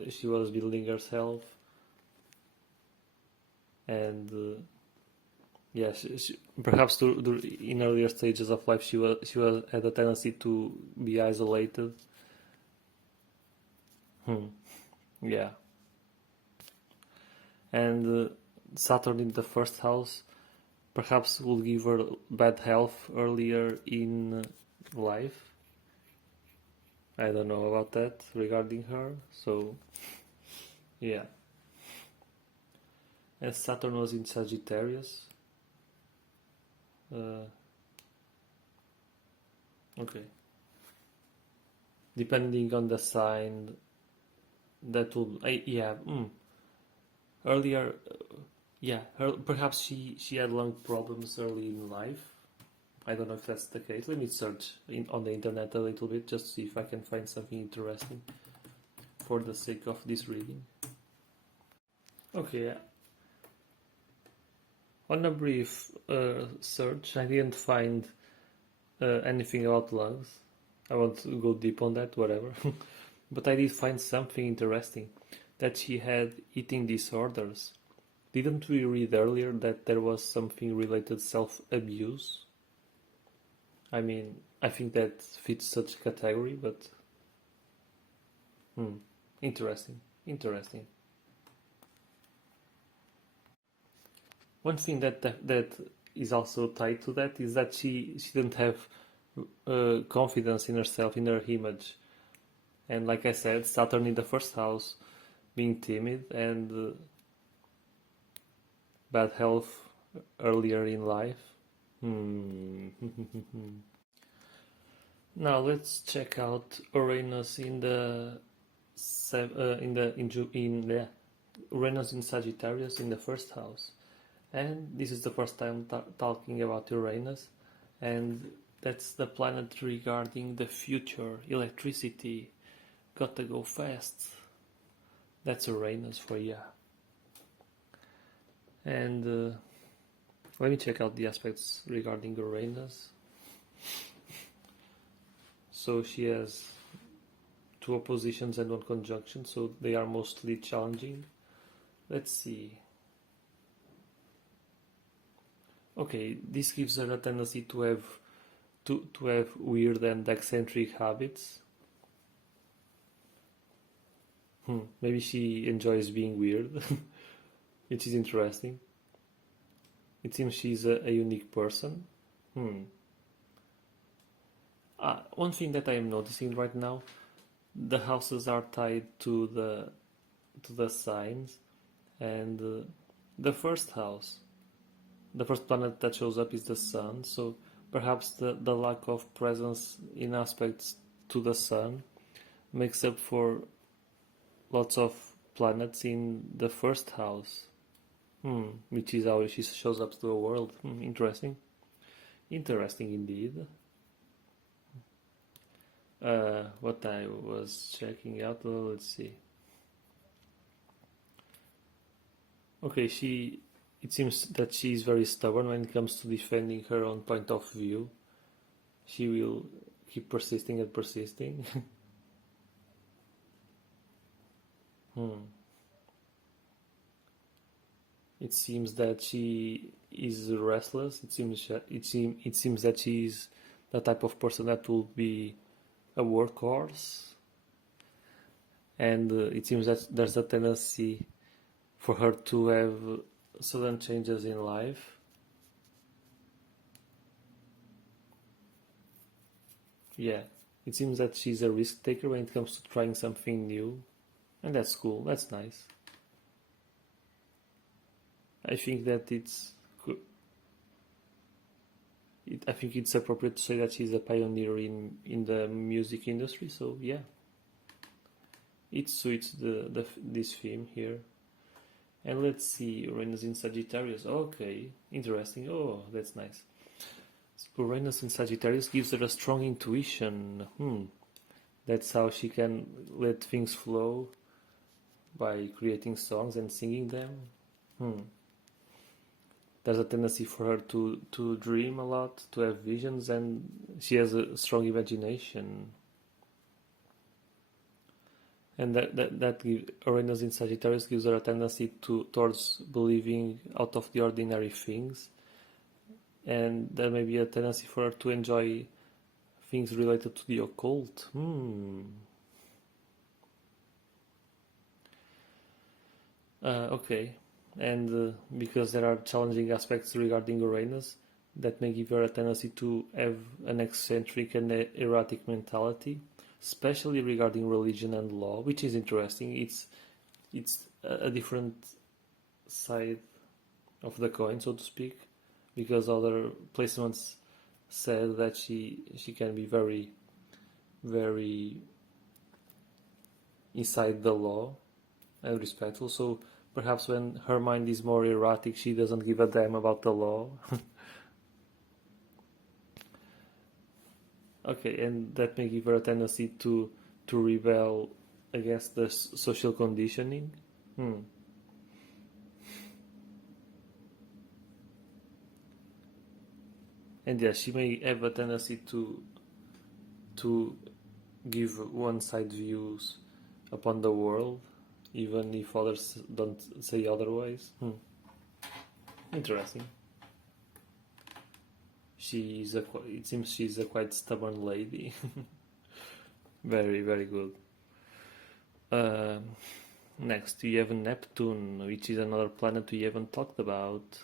she was building herself, and yeah, perhaps in earlier stages of life she had a tendency to be isolated. Yeah, and Saturn in the first house perhaps will give her bad health earlier in life. I don't know about that regarding her. So yeah, as Saturn was in Sagittarius. Okay. Depending on the sign, that will yeah. Earlier, yeah. Perhaps she had lung problems early in life. I don't know if that's the case. Let me search on the internet a little bit just to see if I can find something interesting for the sake of this reading. Okay. On a brief search, I didn't find anything about lungs. I won't go deep on that, whatever. But I did find something interesting, that she had eating disorders. Didn't we read earlier that there was something related self-abuse? I mean, I think that fits such category, but interesting. One thing that is also tied to that is that she didn't have confidence in herself, in her image. And like I said, Saturn in the first house, being timid and bad health earlier in life. Hmm. Now let's check out Uranus in the Uranus in Sagittarius in the first house. And this is the first time talking about Uranus, and that's the planet regarding the future, electricity. Gotta go fast. That's Uranus for you. And let me check out the aspects regarding Uranus. So she has two oppositions and one conjunction, so they are mostly challenging. Let's see. Okay, this gives her a tendency to have weird and eccentric habits. Maybe she enjoys being weird, which is interesting. It seems she's a unique person. One thing that I am noticing right now, the houses are tied to the signs, and the first house, the first planet that shows up is the sun. So perhaps the lack of presence in aspects to the sun makes up for lots of planets in the first house, which is how she shows up to the world. Interesting. Interesting indeed. What I was checking out, let's see. Okay, it seems that she is very stubborn when it comes to defending her own point of view. She will keep persisting and persisting. It seems that she is restless. It seems that she is the type of person that will be a workhorse, and it seems that there's a tendency for her to have sudden changes in life. Yeah, it seems that she's a risk taker when it comes to trying something new, and that's cool. That's nice. I think that I think it's appropriate to say that she's a pioneer in the music industry. So yeah, it suits this theme here. And let's see, Uranus in Sagittarius. Okay, interesting. Oh, that's nice. Uranus in Sagittarius gives her a strong intuition. That's how she can let things flow by creating songs and singing them. There's a tendency for her to dream a lot, to have visions, and she has a strong imagination. And Uranus in Sagittarius gives her a tendency towards believing out of the ordinary things, and there may be a tendency for her to enjoy things related to the occult. Okay, and because there are challenging aspects regarding Uranus, that may give her a tendency to have an eccentric and erratic mentality, especially regarding religion and law, which is interesting. It's a different side of the coin, so to speak, because other placements said that she can be very, very inside the law and respectful. So perhaps when her mind is more erratic, she doesn't give a damn about the law. Okay, and that may give her a tendency to rebel against the social conditioning. And yes, she may have a tendency to give one-side views upon the world, even if others don't say otherwise. Interesting. It seems she's a quite stubborn lady. Very, very good. Next, we have Neptune, which is another planet we haven't talked about.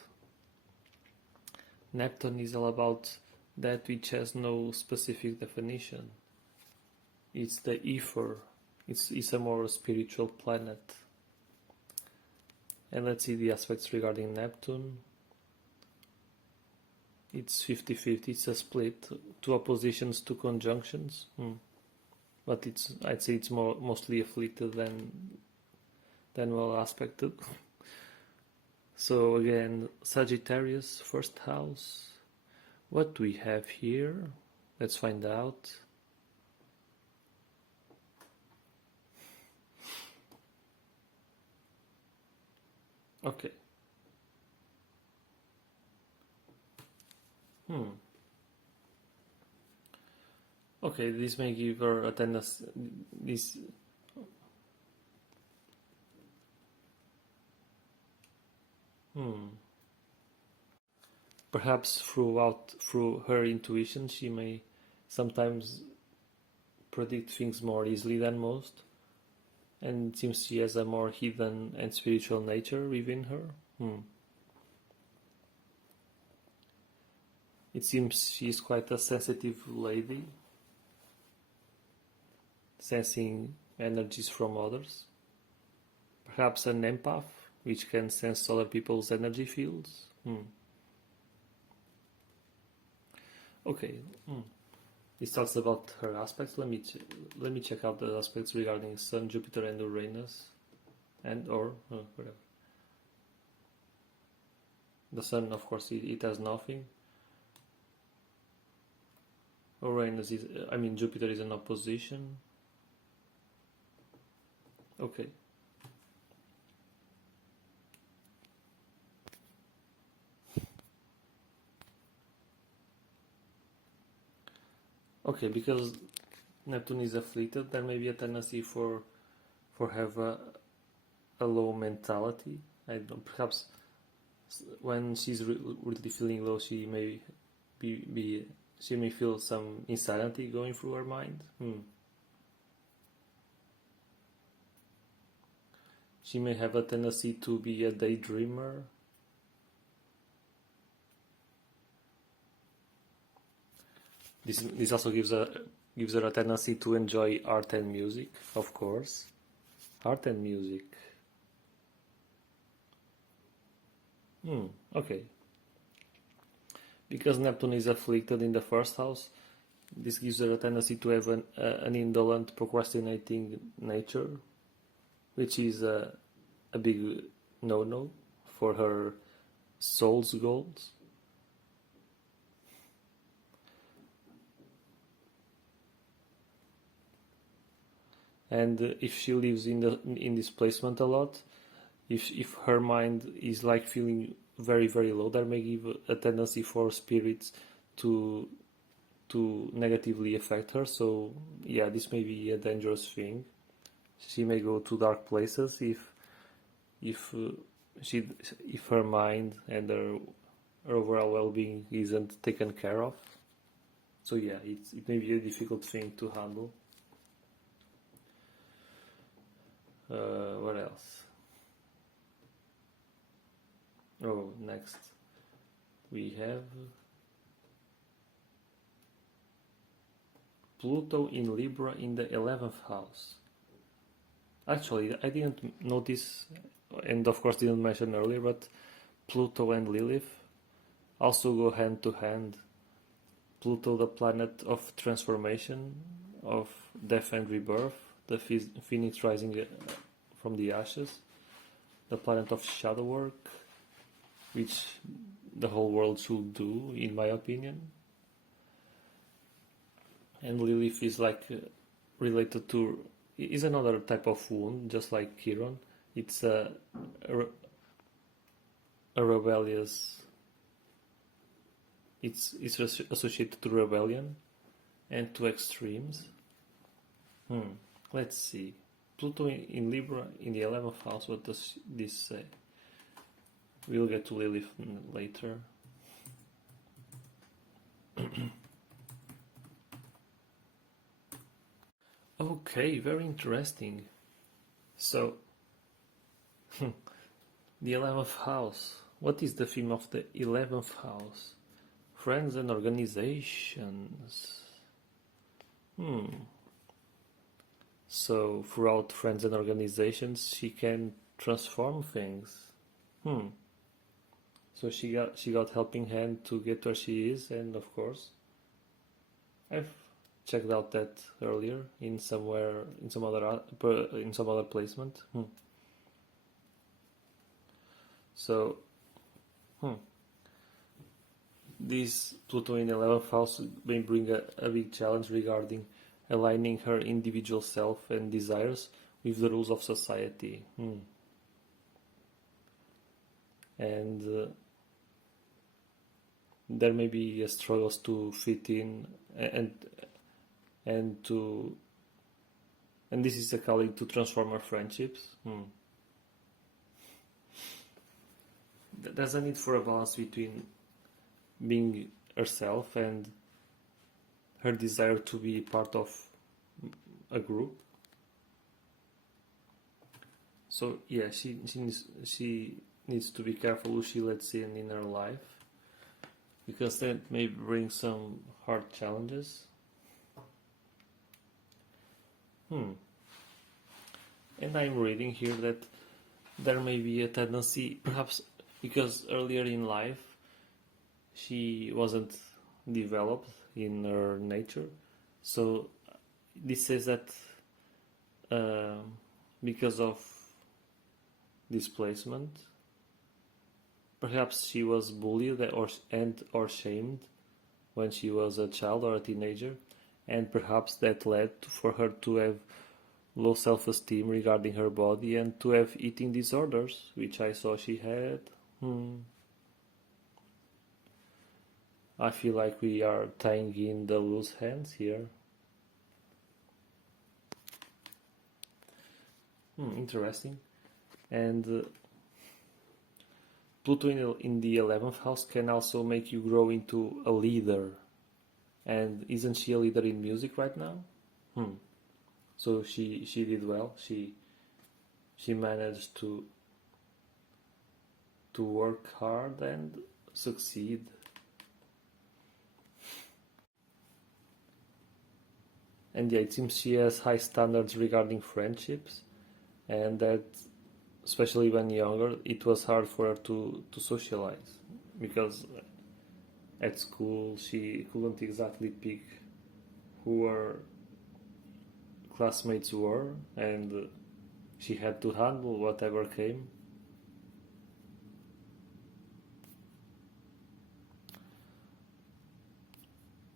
Neptune is all about that which has no specific definition. It's the ether. It's a more spiritual planet. And let's see the aspects regarding Neptune. It's 50-50. It's a split. Two oppositions, two conjunctions. But I'd say it's mostly afflicted than well aspected. So again, Sagittarius, first house. What do we have here? Let's find out. Okay. Okay, this may give her a tendency. This. Perhaps through her intuition, she may sometimes predict things more easily than most, and it seems she has a more hidden and spiritual nature within her. It seems she's quite a sensitive lady, sensing energies from others. Perhaps an empath, which can sense other people's energy fields. Okay. This talks about her aspects. Let me check out the aspects regarding Sun, Jupiter, and Uranus, and or whatever. The Sun, of course, it has nothing. Jupiter is in opposition. Okay. Okay, because Neptune is afflicted, there may be a tendency for have a low mentality. I don't know, perhaps when she's really feeling low, she may she may feel some insanity going through her mind. She may have a tendency to be a daydreamer. This also gives her a tendency to enjoy art and music, of course. Art and music. Okay. Because Neptune is afflicted in the first house, this gives her a tendency to have an indolent, procrastinating nature, which is a big no-no for her soul's goals. And if she lives in this placement a lot, if her mind is like feeling very, very low, there may give a tendency for spirits to negatively affect her. So yeah, this may be a dangerous thing. She may go to dark places if her mind and her overall well-being isn't taken care of. So yeah, it may be a difficult thing to handle. What else? Oh, next we have Pluto in Libra in the 11th house. Actually, I didn't notice, and of course didn't mention earlier, but Pluto and Lilith also go hand to hand. Pluto, the planet of transformation, of death and rebirth, the phoenix rising from the ashes, the planet of shadow work, which the whole world should do, in my opinion. And Lilith is like related to, is another type of wound, just like Chiron. It's a rebellious, it's associated to rebellion and to extremes. Let's see. Pluto in Libra in the 11th house, what does this say? We'll get to Lilith later. Okay, very interesting. So, the 11th house. What is the theme of the 11th house? Friends and organizations. So throughout friends and organizations, she can transform things. So she got helping hand to get where she is, and of course, I've checked out that earlier in somewhere in some other placement. So this Pluto in 11th house may bring a big challenge regarding aligning her individual self and desires with the rules of society. And there may be struggles to fit in and to and this is a calling to transform our friendships. There's a need for a balance between being herself and her desire to be part of a group. So yeah, she needs to be careful who she lets in her life, because that may bring some hard challenges. And I'm reading here that there may be a tendency, perhaps because earlier in life she wasn't developed in her nature. So this says that because of displacement, perhaps she was bullied or shamed when she was a child or a teenager, and perhaps that led for her to have low self-esteem regarding her body and to have eating disorders, which I saw she had. I feel like we are tying in the loose ends here. Interesting. And Pluto in the 11th house can also make you grow into a leader. And isn't she a leader in music right now? So she did well. She managed to work hard and succeed. And yeah, it seems she has high standards regarding friendships, and that especially when younger, it was hard for her to socialize, because at school she couldn't exactly pick who her classmates were, and she had to handle whatever came.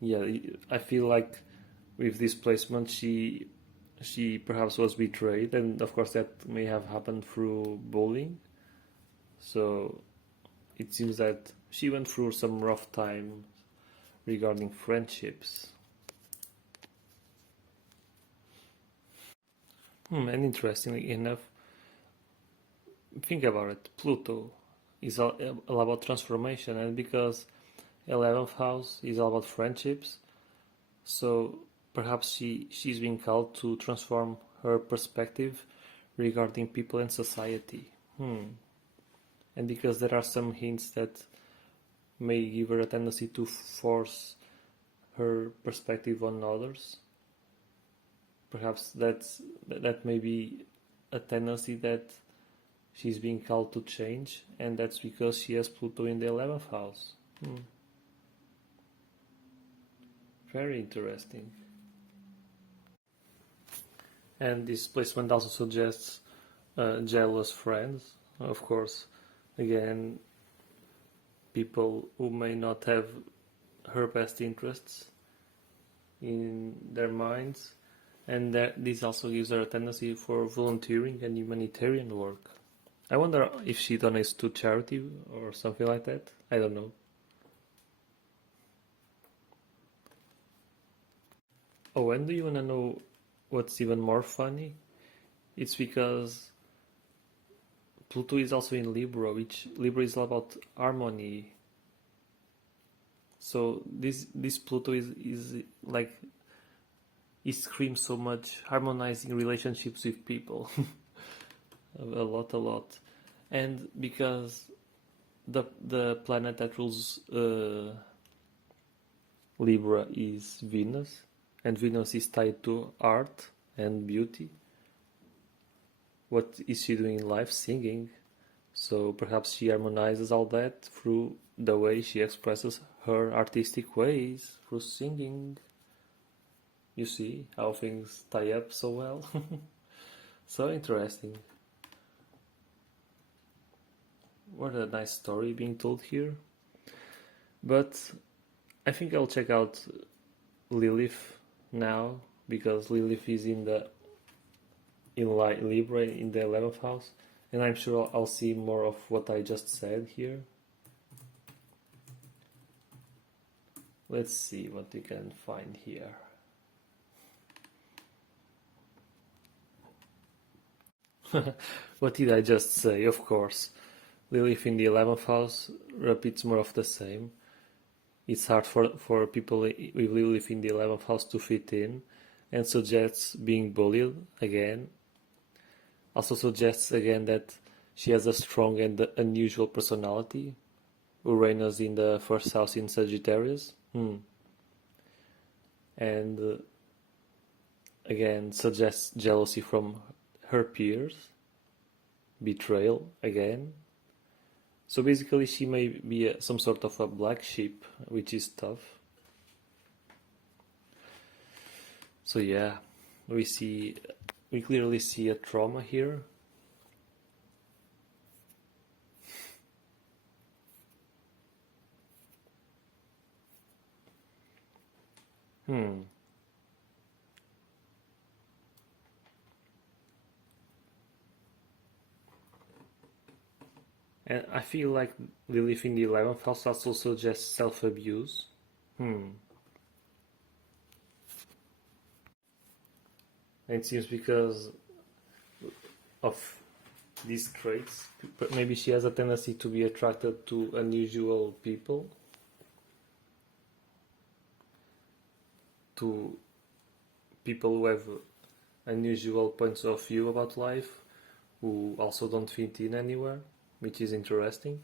Yeah, I feel like with this placement she perhaps was betrayed, and of course that may have happened through bullying. So it seems that she went through some rough times regarding friendships. And interestingly enough, think about it, Pluto is all about transformation, and because 11th house is all about friendships, so perhaps she's being called to transform her perspective regarding people and society. And because there are some hints that may give her a tendency to force her perspective on others, perhaps that may be a tendency that she's being called to change, and that's because she has Pluto in the 11th house. Very interesting. And this placement also suggests jealous friends, of course. Again, people who may not have her best interests in their minds, and that this also gives her a tendency for volunteering and humanitarian work. I wonder if she donates to charity or something like that. I don't know. Oh, and do you want to know what's even more funny? It's because Pluto is also in Libra, which Libra is all about harmony. So this Pluto is like, it screams so much harmonizing relationships with people. a lot. And because the planet that rules Libra is Venus, and Venus is tied to art and beauty. What is she doing in life? Singing. So perhaps she harmonizes all that through the way she expresses her artistic ways, through singing. You see how things tie up so well? So interesting. What a nice story being told here. But I think I'll check out Lilith now, because Lilith is in Libra in the 11th house, and I'm sure I'll see more of what I just said here. Let's see what we can find here. What did I just say? Of course, Lilith in the 11th house repeats more of the same. It's hard for people with Lilith in the 11th house to fit in, and suggests being bullied again. Also suggests again that she has a strong and unusual personality. Uranus in the first house in Sagittarius. And again suggests jealousy from her peers. Betrayal again. So basically she may be some sort of a black sheep, which is tough. So yeah, we clearly see a trauma here. And I feel like Lilith in the 11th house also suggests self-abuse. And it seems because of these traits, maybe she has a tendency to be attracted to unusual people, to people who have unusual points of view about life, who also don't fit in anywhere, which is interesting.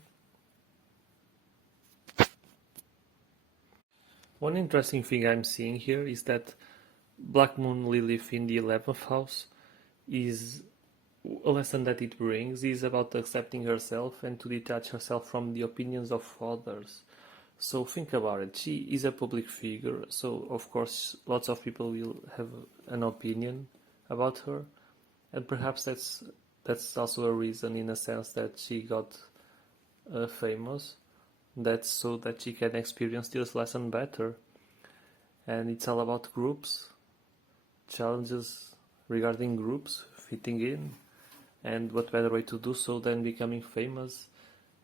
One interesting thing I'm seeing here is that Black Moon Lilith in the 11th house is a lesson that it brings is about accepting herself and to detach herself from the opinions of others. So think about it. She is a public figure, so of course lots of people will have an opinion about her, and perhaps that's also a reason, in a sense, that she got famous. That's so that she can experience this lesson better. And it's all about groups, challenges regarding groups, fitting in, and what better way to do so than becoming famous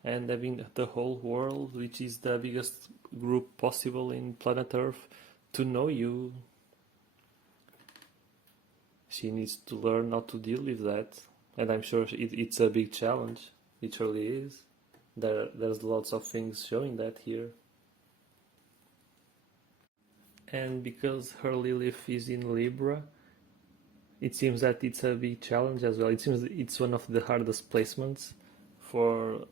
and having the whole world, which is the biggest group possible in planet Earth, to know you. She needs to learn how to deal with that, and I'm sure it's a big challenge. It surely is. There's lots of things showing that here. And because her Lilith is in Libra, it seems that it's a big challenge as well. It seems it's one of the hardest placements for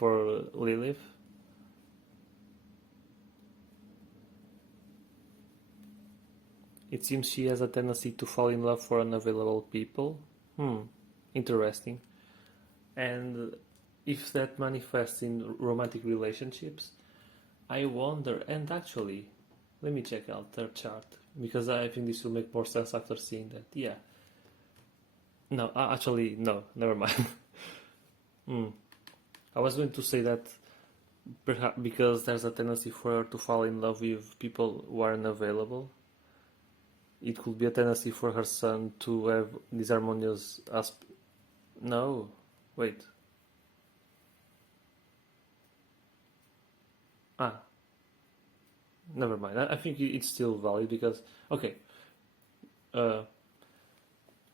Lilith. It seems she has a tendency to fall in love for unavailable people. Interesting. And if that manifests in romantic relationships, I wonder, and actually, let me check out their chart, because I think this will make more sense after seeing that. Yeah. No, actually, no, never mind. I was going to say that perhaps because there's a tendency for her to fall in love with people who are unavailable, it could be a tendency for her son to have disharmonious aspect. No, wait. Never mind. I think it's still valid because, okay,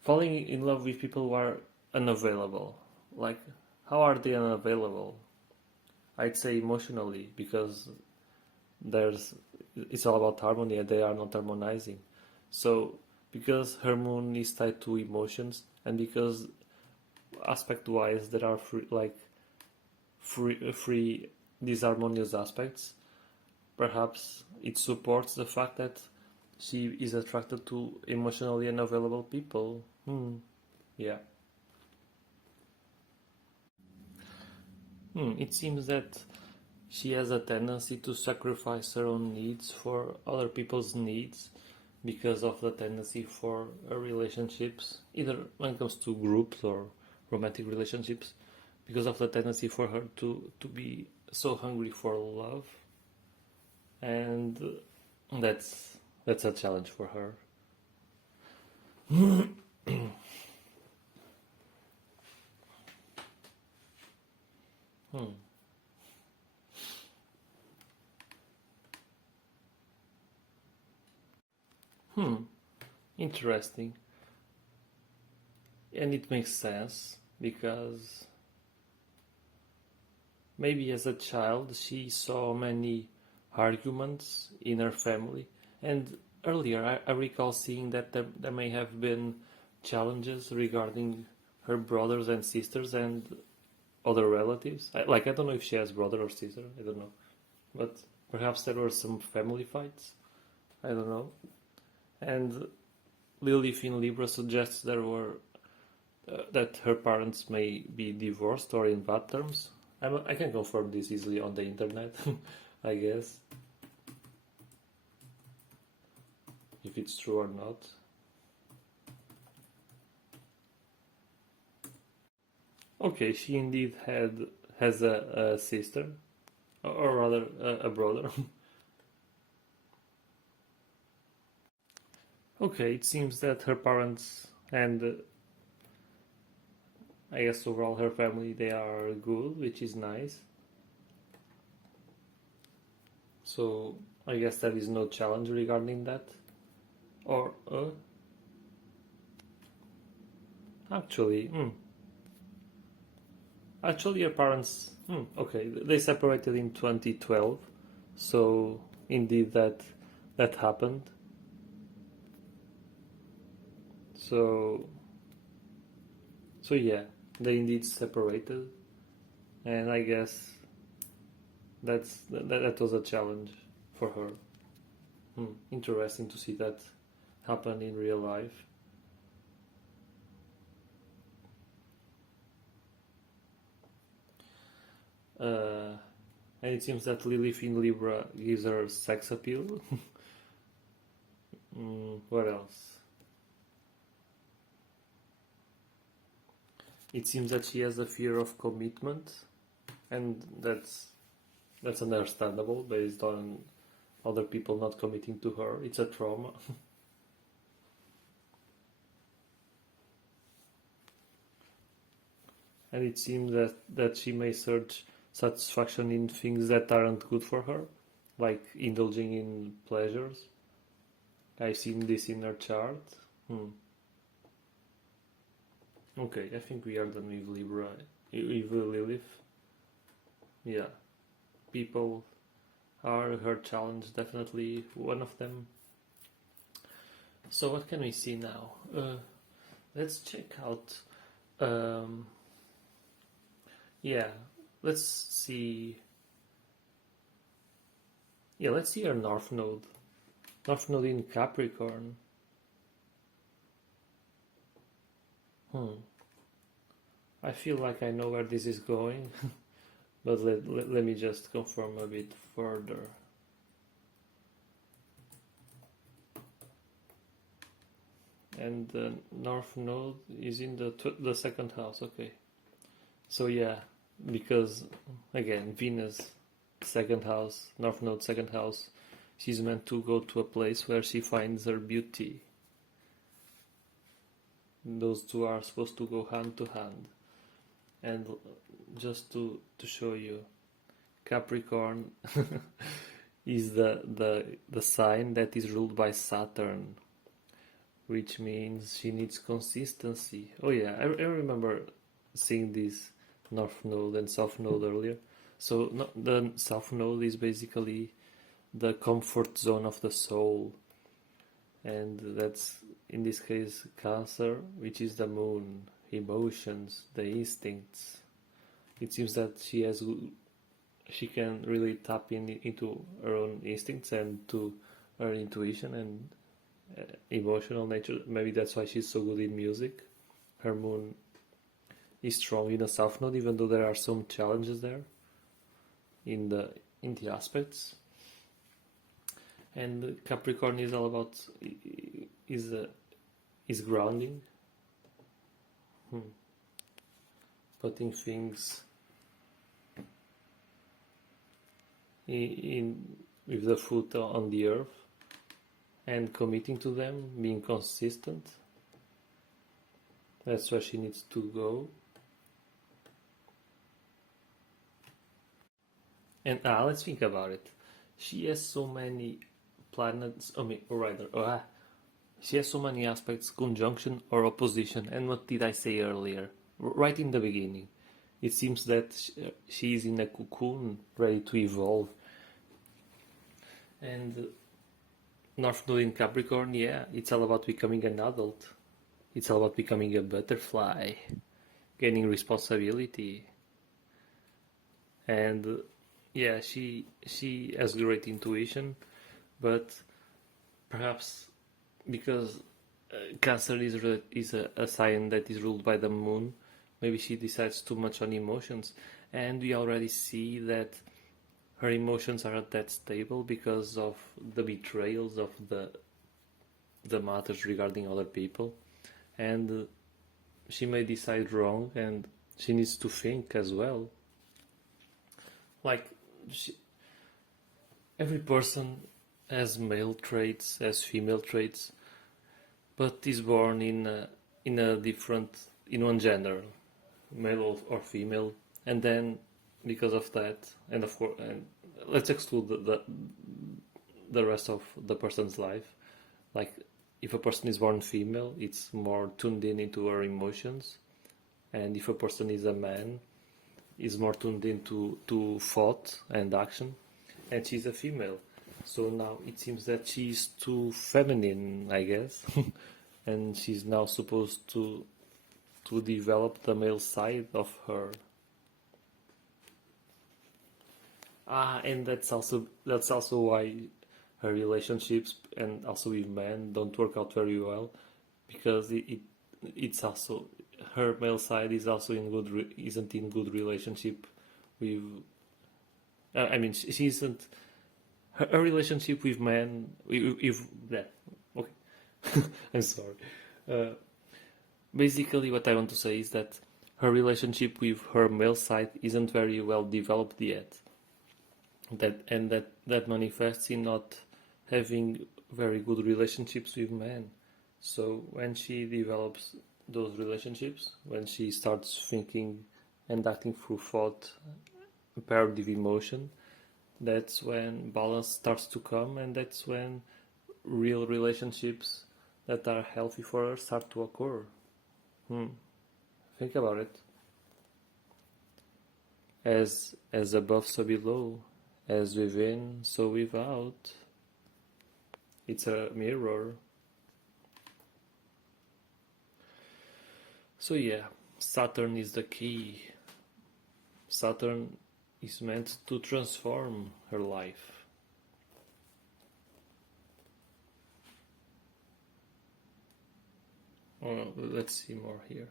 falling in love with people who are unavailable. Like, how are they unavailable? I'd say emotionally, because it's all about harmony and they are not harmonizing. So, because her moon is tied to emotions, and because aspect-wise there are free disharmonious aspects, perhaps it supports the fact that she is attracted to emotionally unavailable people. Yeah. It seems that she has a tendency to sacrifice her own needs for other people's needs because of the tendency for her relationships, either when it comes to groups or romantic relationships, because of the tendency for her to be so hungry for love, and that's a challenge for her. Hmm. Hmm. Interesting. And it makes sense because maybe as a child she saw many arguments in her family. And earlier I recall seeing that there may have been challenges regarding her brothers and sisters and other relatives. I don't know if she has brother or sister, I don't know. But perhaps there were some family fights. I don't know. And Lilith in Libra suggests there were that her parents may be divorced or in bad terms. I can confirm this easily on the internet, I guess, if it's true or not. Okay, she indeed has a sister, or rather a brother. Okay, it seems that her parents and I guess overall her family they are good, which is nice. So I guess there is no challenge regarding that. Or actually, actually her parents, okay, they separated in 2012. So indeed that happened. So yeah, they indeed separated, and I guess that was a challenge for her. Interesting to see that happen in real life. And it seems that Lilith in Libra gives her sex appeal. What else? It seems that she has a fear of commitment, and that's understandable based on other people not committing to her. It's a trauma. And it seems that she may search satisfaction in things that aren't good for her, like indulging in pleasures. I've seen this in her chart. Okay, I think we are done with Libra, with Lilith. Yeah, people are her challenge, definitely one of them. So what can we see now? Let's check out. Yeah, let's see. Yeah, let's see our North Node. North Node in Capricorn. I feel like I know where this is going, but let me just confirm a bit further. And the North Node is in the second house, okay. So yeah, because again, Venus, second house, North Node, second house, she's meant to go to a place where she finds her beauty. Those two are supposed to go hand to hand. And just to show you, Capricorn is the sign that is ruled by Saturn, which means she needs consistency. Oh yeah, I remember seeing this North Node and South Node earlier. So the South Node is basically the comfort zone of the soul, and that's in this case Cancer, which is the moon, emotions, the instincts. It seems that she has she can really tap into her own instincts and to her intuition and emotional nature. Maybe that's why she's so good in music. Her moon is strong in the south node, even though there are some challenges there in the aspects. And Capricorn is all about is grounding, putting things in with the foot on the earth and committing to them, being consistent. That's where she needs to go. And let's think about it. She has so many planets, or rather, she has so many aspects, conjunction or opposition. And what did I say earlier? Right in the beginning. It seems that she is in a cocoon, ready to evolve. And North Node in Capricorn, yeah, it's all about becoming an adult. It's all about becoming a butterfly, gaining responsibility. And yeah, she has great intuition, but perhaps because Cancer is a sign that is ruled by the moon, maybe she decides too much on emotions, and we already see that her emotions aren't that stable because of the betrayals of the matters regarding other people, and she may decide wrong, and she needs to think as well. Like every person has male traits, has female traits, but is born in a different, in one gender, male or female, and then because of that, and of course, and let's exclude the rest of the person's life. Like if a person is born female, it's more tuned in into her emotions, and if a person is a man, is more tuned into to thought and action, and she's a female. So now it seems that she's too feminine, I guess, and she's now supposed to develop the male side of her. And that's also why her relationships and also with men don't work out very well, because it's also her male side is also isn't in good relationship with. I mean, she isn't. Her relationship with men, if that, okay, I'm sorry. Basically, what I want to say is that her relationship with her male side isn't very well developed yet. That manifests in not having very good relationships with men. So when she develops those relationships, when she starts thinking and acting through thought paired with emotion, that's when balance starts to come, and that's when real relationships that are healthy for her start to occur. Think about it. As above, so below. As within, so without. It's a mirror. So yeah, Saturn is the key. Saturn is meant to transform her life. Oh, let's see more here.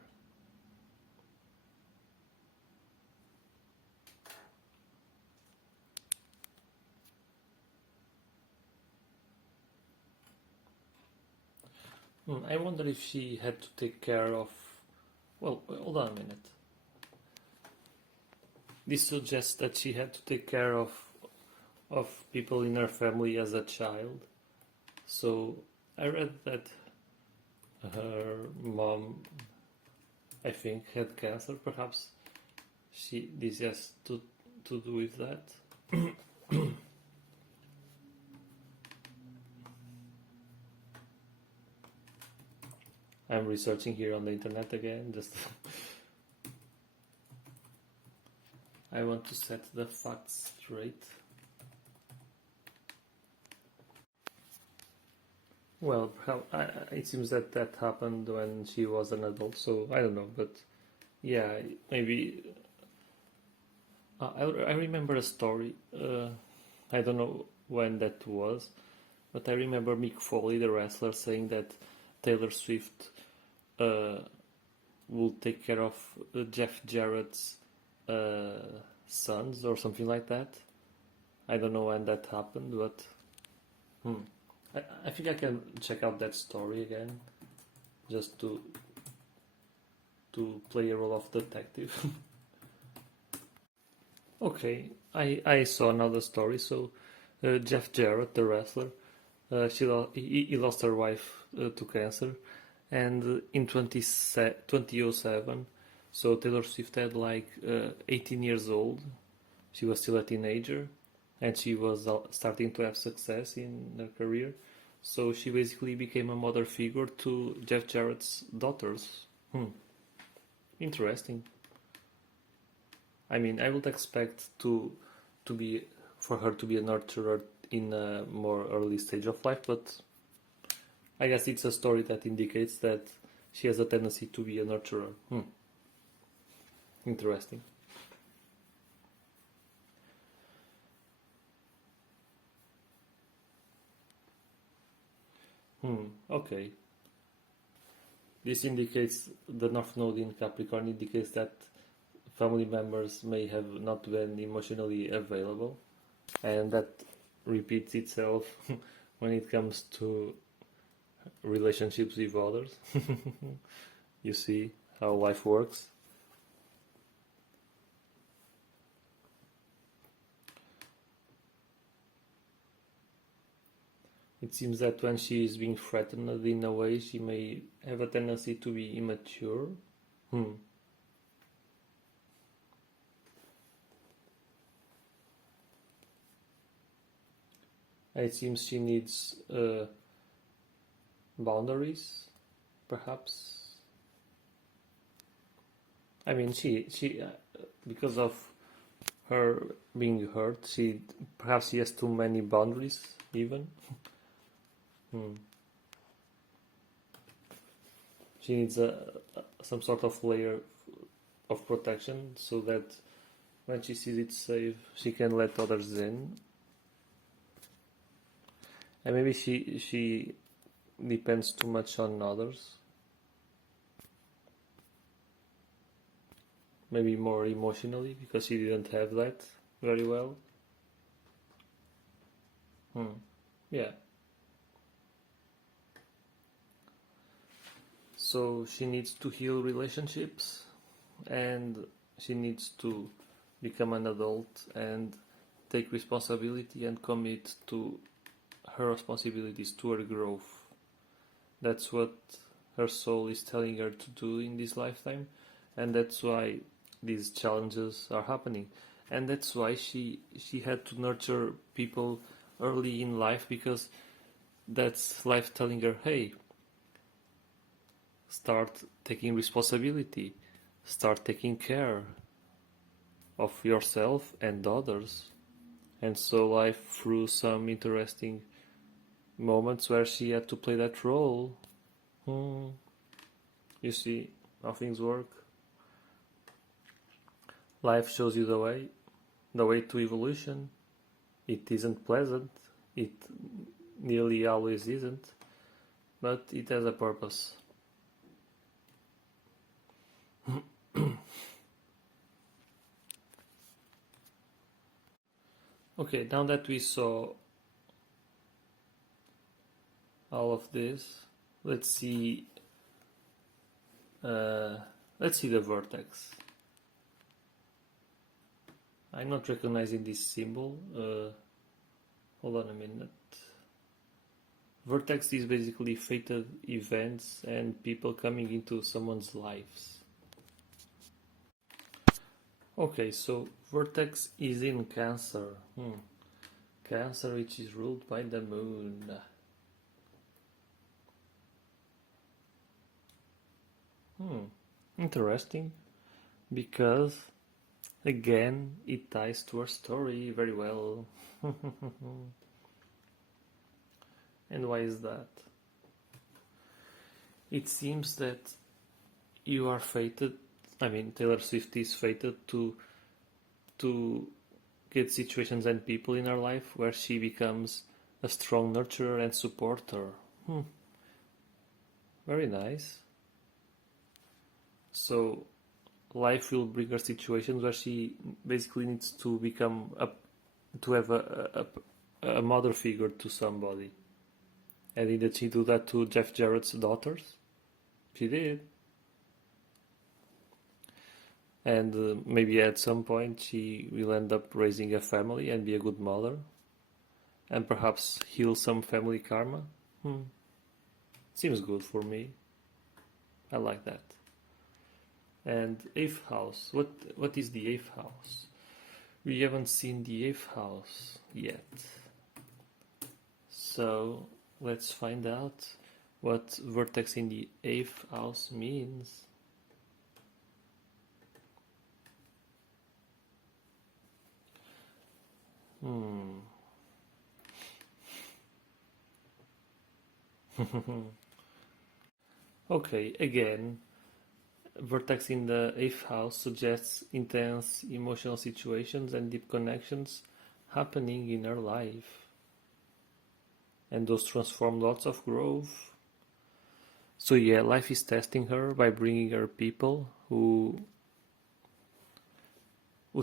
I wonder if she had to take care of. Well, hold on a minute. This suggests that she had to take care of people in her family as a child. So I read that her mom, I think, had cancer. Perhaps this has to do with that. I'm researching here on the internet again. Just I want to set the facts straight. Well, it seems that happened when she was an adult, so I don't know, but yeah, maybe I remember a story. I don't know when that was, but I remember Mick Foley, the wrestler, saying that Taylor Swift uh, will take care of Jeff Jarrett's uh, sons or something like that. I don't know when that happened, but hmm. I think I can check out that story again just to play a role of detective. Okay, I saw another story. So Jeff Jarrett, the wrestler, he lost her wife to cancer, and in 2007, so Taylor Swift had like 18 years old. She was still a teenager, and she was starting to have success in her career. So she basically became a mother figure to Jeff Jarrett's daughters. Hmm, interesting. I mean, I would expect to be for her to be a nurturer in a more early stage of life, but I guess it's a story that indicates that she has a tendency to be a nurturer. Hmm. Interesting. Hmm. Okay. This indicates the North Node in Capricorn indicates that family members may have not been emotionally available, and that repeats itself when it comes to relationships with others. You see how life works. It seems that when she is being threatened in a way, she may have a tendency to be immature. Hmm. It seems she needs boundaries, perhaps. I mean, she because of her being hurt, she perhaps she has too many boundaries even. Hmm. She needs some sort of layer of protection so that when she sees it safe, she can let others in. And maybe she depends too much on others. Maybe more emotionally because she didn't have that very well. Hmm. Yeah. So she needs to heal relationships and she needs to become an adult and take responsibility and commit to her responsibilities to her growth. That's what her soul is telling her to do in this lifetime, and that's why these challenges are happening. And that's why she had to nurture people early in life because that's life telling her, hey, start taking responsibility, start taking care of yourself and others. And so life threw some interesting moments where she had to play that role. Hmm. You see how things work. Life shows you the way to evolution. It isn't pleasant. It nearly always isn't, but it has a purpose. Okay, now that we saw all of this, let's see. Uh, let's see the vertex. I'm not recognizing this symbol. Hold on a minute. Vertex is basically fated events and people coming into someone's lives. Okay, so Vertex is in Cancer. Cancer, which is ruled by the moon. Interesting, because again, it ties to our story very well. And why is that? It seems that you are fated, I mean, Taylor Swift is fated to to get situations and people in her life where she becomes a strong nurturer and supporter. Very nice. So life will bring her situations where she basically needs to have a mother figure to somebody. And did she do that to Jeff Jarrett's daughters? She did. And maybe at some point she will end up raising a family and be a good mother. And perhaps heal some family karma. Seems good for me. I like that. And 8th house. What is the 8th house? We haven't seen the 8th house yet. So let's find out what vertex in the 8th house means. Okay, again, vertex in the 8th house suggests intense emotional situations and deep connections happening in her life. And those transform lots of growth. So yeah, life is testing her by bringing her people who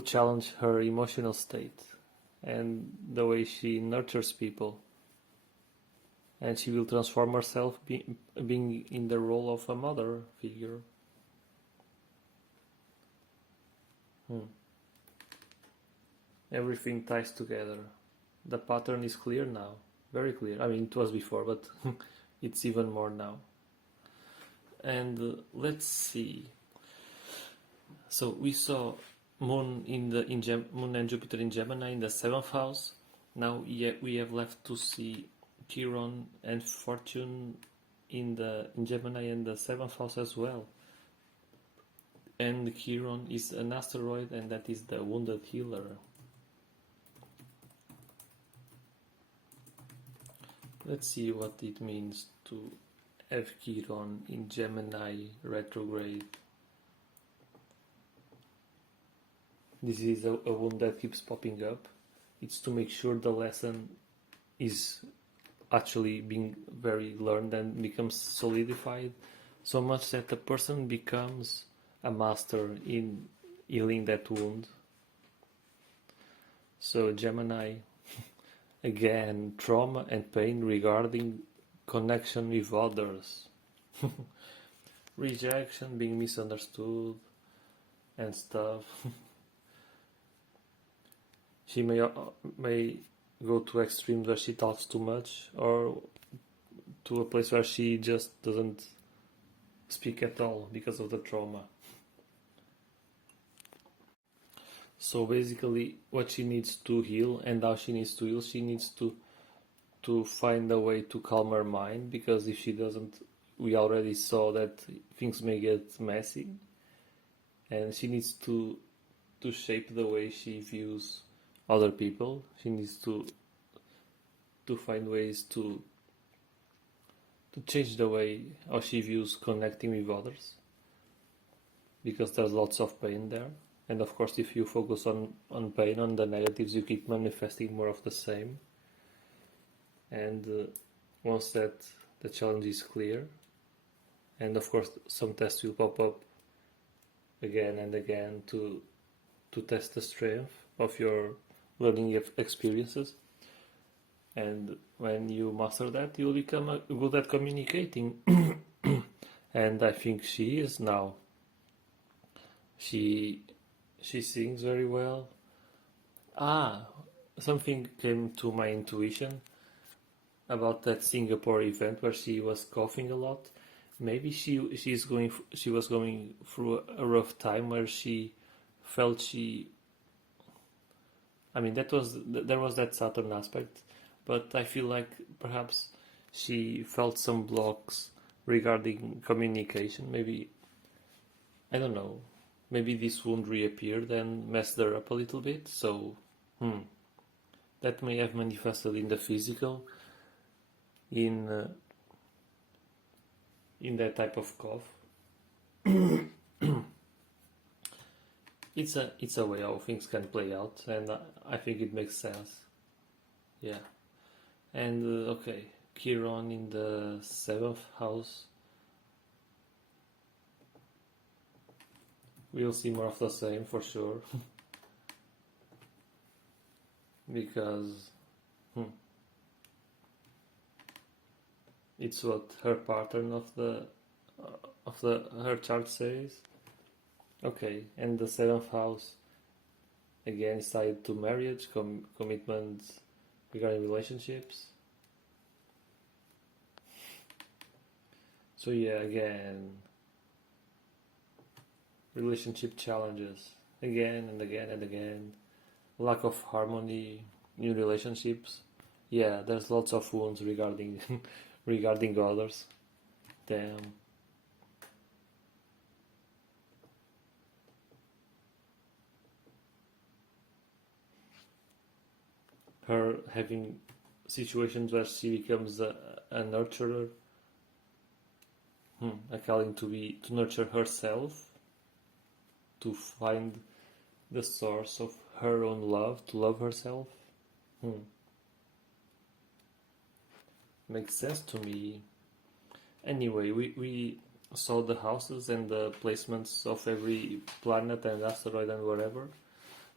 challenge her emotional state and the way she nurtures people. And she will transform herself being in the role of a mother figure. Everything ties together. The pattern is clear now. Very clear. I mean, it was before, but it's even more now. And let's see. So we saw Moon Moon and Jupiter in Gemini in the 7th house. Now we have left to see Chiron and Fortune in Gemini in the 7th house as well. And Chiron is an asteroid, and that is the wounded healer. Let's see what it means to have Chiron in Gemini retrograde. This is a wound that keeps popping up. It's to make sure the lesson is actually being very learned and becomes solidified, so much that the person becomes a master in healing that wound. So Gemini, again, trauma and pain regarding connection with others. Rejection, being misunderstood and stuff. She may go to extremes where she talks too much, or to a place where she just doesn't speak at all because of the trauma. So basically what she needs to heal and how she needs to heal, she needs to find a way to calm her mind, because if she doesn't, we already saw that things may get messy, and she needs to shape the way she views other people. She needs to find ways to change the way how she views connecting with others, because there's lots of pain there. And of course, if you focus on pain, on the negatives, you keep manifesting more of the same. And once that the challenge is clear, and of course some tests will pop up again and again to test the strength of your learning experiences. And when you master that, you'll become good at communicating. And I think she is now. She sings very well. Something came to my intuition about that Singapore event where she was coughing a lot. Maybe she was going through a rough time where she felt there was that Saturn aspect, but I feel like perhaps she felt some blocks regarding communication. Maybe, I don't know, maybe this wound reappeared and messed her up a little bit. So that may have manifested in the physical, in that type of cough. it's a way how things can play out, and I think it makes sense. Yeah. And okay, Chiron in the seventh house. We'll see more of the same for sure, because hmm, it's what her pattern of the her chart says. Okay, and the seventh house again is tied to marriage, commitments regarding relationships. So yeah, again, relationship challenges again and again and again, lack of harmony, new relationships. Yeah, there's lots of wounds regarding regarding others. Damn. Her having situations where she becomes a nurturer, a calling to nurture herself, to find the source of her own love, to love herself. Makes sense to me. Anyway, we saw the houses and the placements of every planet and asteroid and whatever.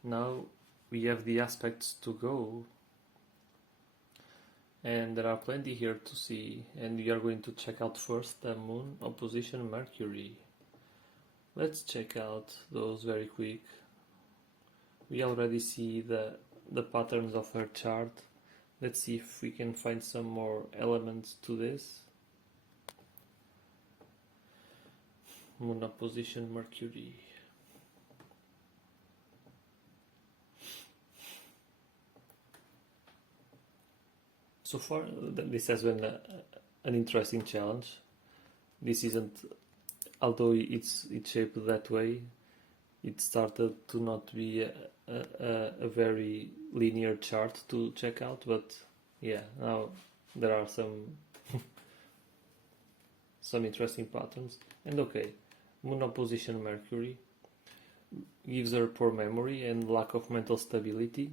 Now we have the aspects to go, and there are plenty here to see, and we are going to check out first the Moon opposition Mercury. Let's check out those very quick. We already see the patterns of her chart. Let's see if we can find some more elements to this. Moon opposition Mercury. So far, this has been an interesting challenge. This isn't, although it's shaped that way, it started to not be a very linear chart to check out, but yeah, now there are some interesting patterns. And okay, Moon opposition Mercury gives her poor memory and lack of mental stability.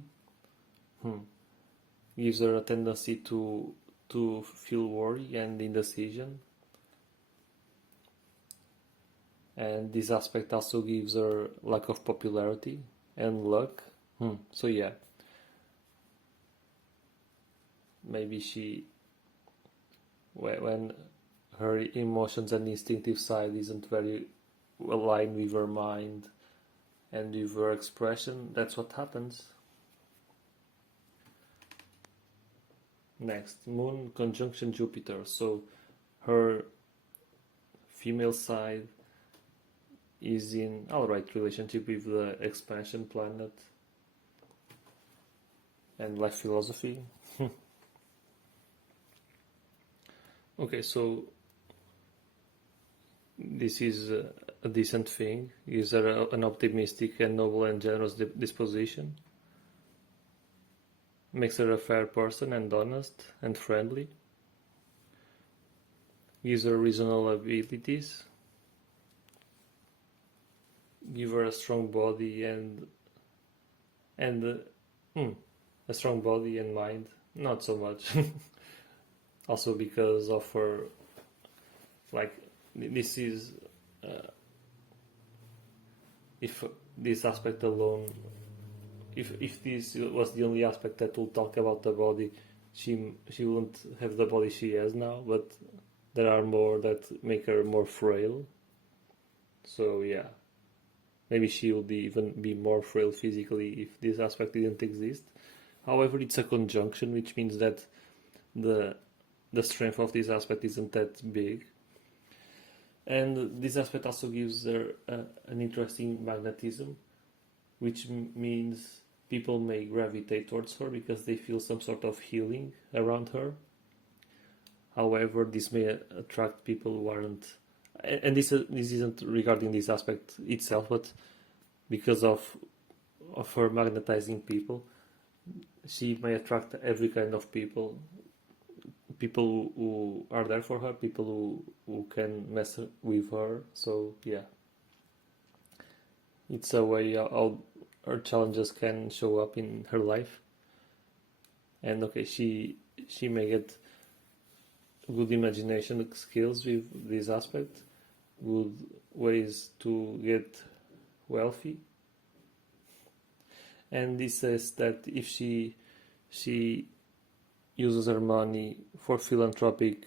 Gives her a tendency to feel worry and indecision. And this aspect also gives her lack of popularity and luck. So yeah, maybe when her emotions and instinctive side isn't very aligned with her mind and with her expression, that's what happens. Next, Moon conjunction Jupiter. So her female side is in alright relationship with the expansion planet and life philosophy. Okay, so this is a decent thing. Is there an optimistic and noble and generous disposition? Makes her a fair person and honest and friendly. Gives her reasonable abilities. Give her a strong body and a strong body and mind. Not so much. Also because of her, like, this is if this aspect alone, if this was the only aspect that will talk about the body, she wouldn't have the body she has now, but there are more that make her more frail. So yeah, maybe she would even be more frail physically if this aspect didn't exist. However, it's a conjunction, which means that the strength of this aspect isn't that big. And this aspect also gives her an interesting magnetism, which means people may gravitate towards her because they feel some sort of healing around her. However, this may attract people who aren't, and this isn't regarding this aspect itself, but because of her magnetizing people, she may attract every kind of people who are there for her, people who can mess with her. So yeah, It's a way how her challenges can show up in her life. And okay, she may get good imagination skills with this aspect, good ways to get wealthy. And this says that if she uses her money for philanthropic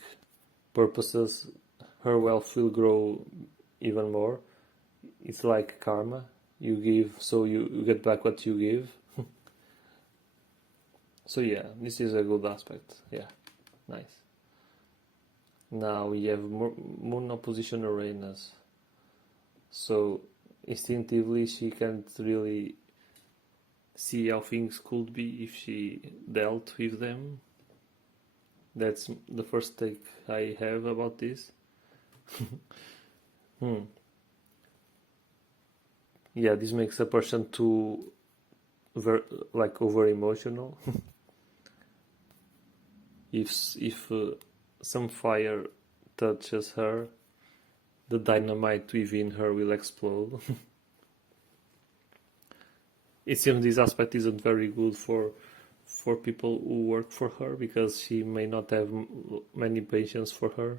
purposes, her wealth will grow even more. It's like karma. You give, so you get back what you give. So yeah, this is a good aspect. Yeah, nice. Now we have Moon opposition Uranus. So instinctively she can't really see how things could be if she dealt with them. That's the first take I have about this. Hmm. Yeah, this makes a person too like over emotional. If some fire touches her, the dynamite within her will explode. It seems this aspect isn't very good for people who work for her because she may not have many patience for her.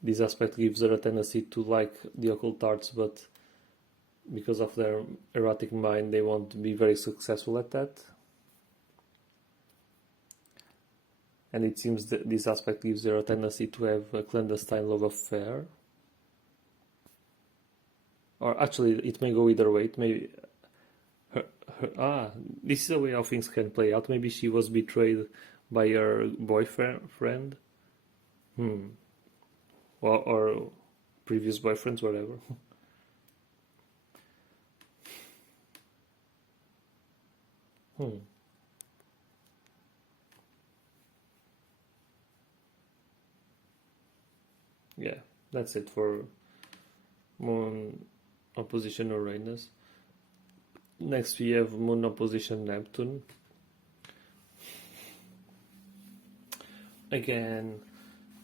This aspect gives her a tendency to like the occult arts, but because of their erratic mind, they won't be very successful at that. And it seems that this aspect gives her a tendency to have a clandestine love affair. Or actually, it may go either way. It may this is a way how things can play out. Maybe she was betrayed by her boyfriend, or previous boyfriends, whatever. Yeah, that's it for Moon opposition Uranus. Next we have Moon opposition Neptune. Again,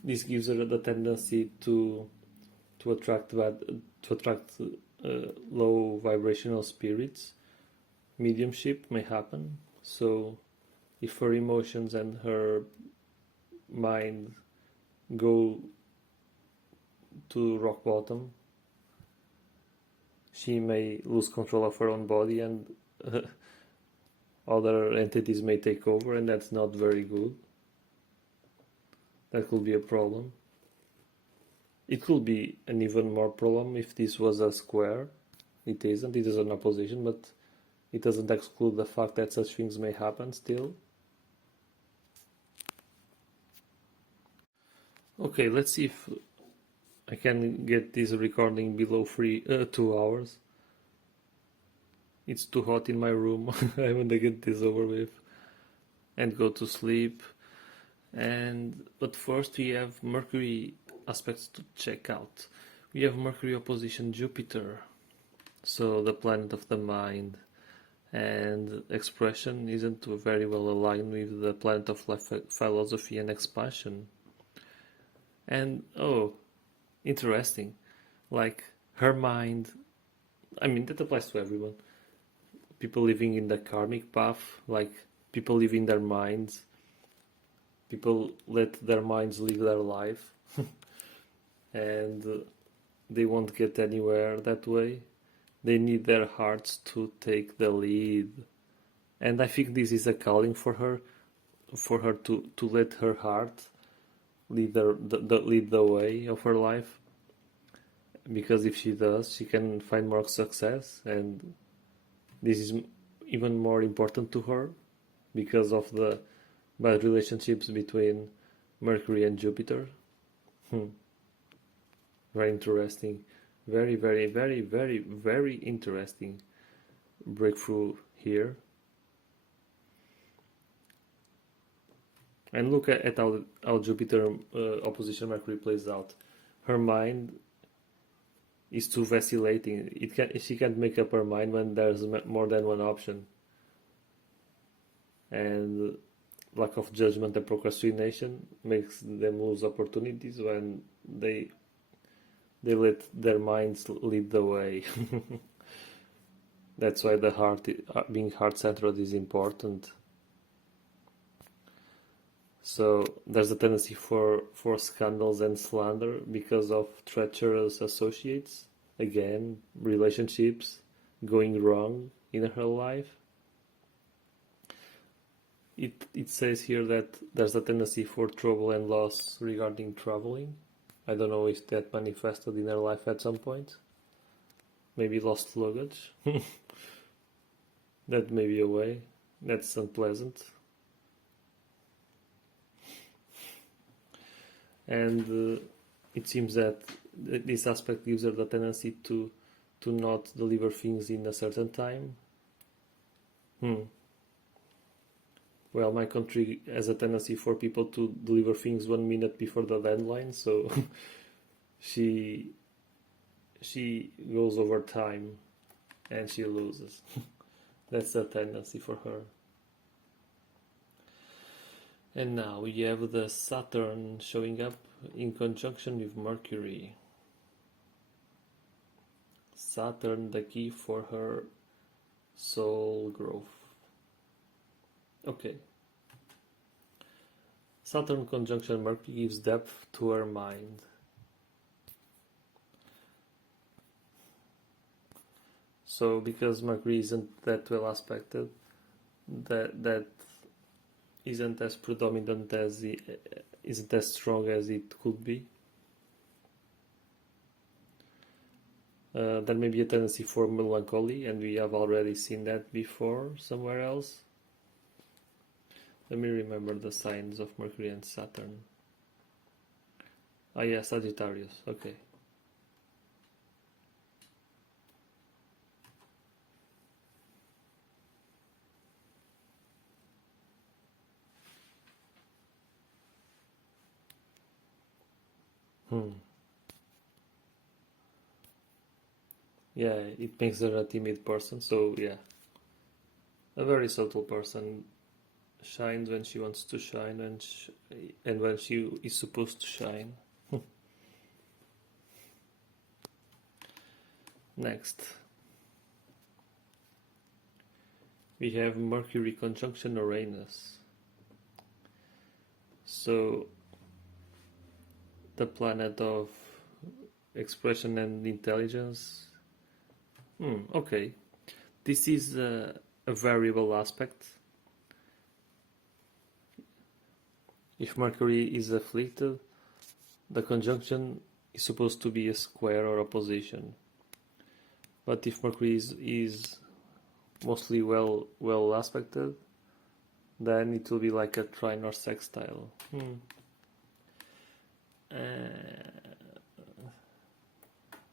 this gives her the tendency to attract low vibrational spirits. Mediumship may happen. So if her emotions and her mind go to rock bottom, she may lose control of her own body and other entities may take over, and that's not very good. That could be a problem. It could be an even more problem if this was a square. It isn't. It is an opposition, but it doesn't exclude the fact that such things may happen still. Okay, let's see if I can get this recording below 2 hours. It's too hot in my room. I want to get this over with and go to sleep. But first we have Mercury aspects to check out. We have Mercury opposition Jupiter, so the planet of the mind and expression isn't very well aligned with the planet of life philosophy and expansion. And interesting, like her mind, I mean that applies to everyone. People living in the karmic path, like people live in their minds. People let their minds live their life, and they won't get anywhere that way. They need their hearts to take the lead. And I think this is a calling for her to let her heart lead the way of her life. Because if she does, she can find more success, and this is even more important to her because of the bad relationships between Mercury and Jupiter. Very interesting. Very, very, very, very, very interesting breakthrough here. And look at how Jupiter opposition Mercury plays out. Her mind is too vacillating. She can't make up her mind when there's more than one option. And lack of judgment and procrastination makes them lose opportunities when they let their minds lead the way. That's why the heart, being heart-centered, is important. So there's a tendency for scandals and slander because of treacherous associates. Again, relationships going wrong in her life. It says here that there's a tendency for trouble and loss regarding traveling. I don't know if that manifested in her life at some point. Maybe lost luggage. That may be a way. That's unpleasant. And it seems that this aspect gives her the tendency to not deliver things in a certain time. Well, my country has a tendency for people to deliver things 1 minute before the deadline, so she goes over time and she loses. That's a tendency for her. And now we have the Saturn showing up in conjunction with Mercury. Saturn, the key for her soul growth. Okay. Saturn conjunction Mercury gives depth to her mind. So because Mercury isn't that well aspected, that isn't as predominant as isn't as strong as it could be. There may be a tendency for melancholy, and we have already seen that before somewhere else. Let me remember the signs of Mercury and Saturn. Ah, yeah, Sagittarius. Okay. Yeah, it makes her a timid person, so yeah. A very subtle person. Shines when she wants to shine and when she is supposed to shine. Next, we have Mercury conjunction Uranus. So, the planet of expression and intelligence. Okay, this is a variable aspect. If Mercury is afflicted, the conjunction is supposed to be a square or opposition. But if Mercury is mostly well aspected, then it will be like a trine or sextile.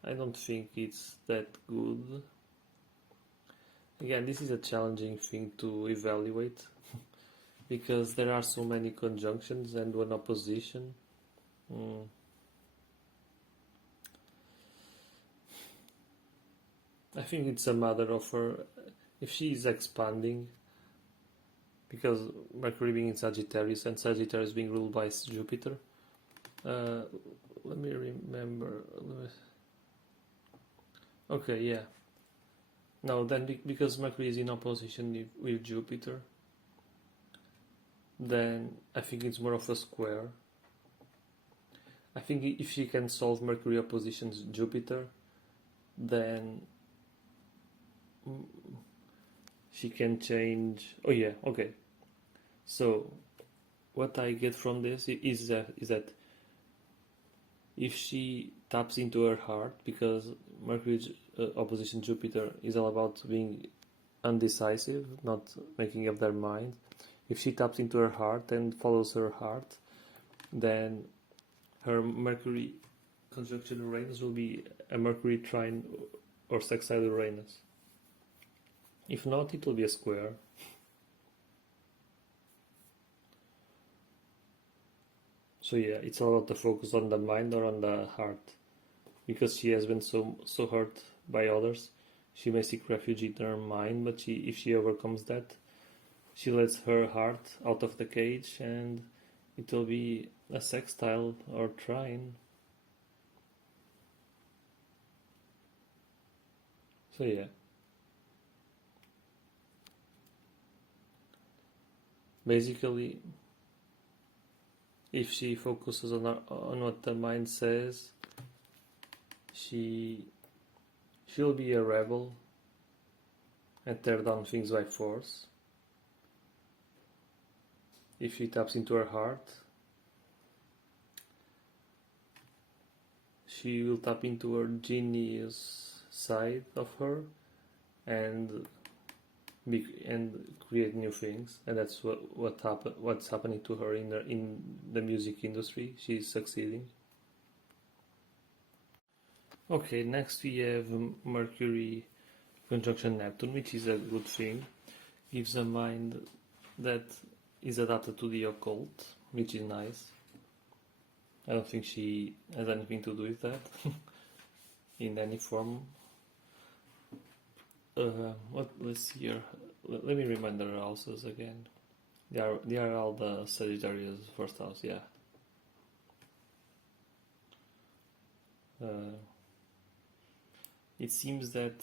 I don't think it's that good. Again, this is a challenging thing to evaluate because there are so many conjunctions and one opposition. I think it's a matter of her, if she is expanding, because Mercury being in Sagittarius and Sagittarius being ruled by Jupiter. Let me remember. Okay, yeah. No, then because Mercury is in opposition with Jupiter, then I think it's more of a square. I think if she can solve Mercury oppositions Jupiter, then she can change. Oh yeah, okay. So what I get from this is that if she taps into her heart, because Mercury's opposition Jupiter is all about being undecisive, not making up their mind. If she taps into her heart and follows her heart, then her Mercury conjunction Uranus will be a Mercury trine or sextile Uranus. If not, it will be a square. So yeah, it's all about the focus on the mind or on the heart. Because she has been so hurt by others, she may seek refuge in her mind, but if she overcomes that, she lets her heart out of the cage and it will be a sextile or trine. So yeah, basically, if she focuses on what the mind says, she'll be a rebel and tear down things by force. If she taps into her heart, she will tap into her genius side of her and create new things, and that's what's happening to her in the music industry. She's succeeding. Okay, next we have Mercury conjunction Neptune, which is a good thing. Gives a mind that is adapted to the occult, which is nice. I don't think she has anything to do with that in any form. Let's see here. Let me remind the houses again. They are all the Sagittarius first house, yeah. It seems that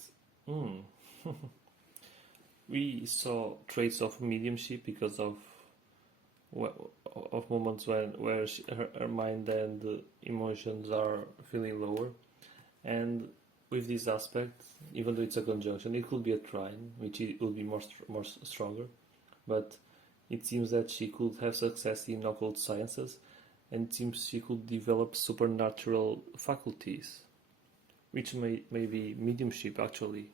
we saw traits of mediumship because of moments where her mind and emotions are feeling lower, and with this aspect, even though it's a conjunction, it could be a trine, which it will be more stronger, but it seems that she could have success in occult sciences, and it seems she could develop supernatural faculties, which may be mediumship actually.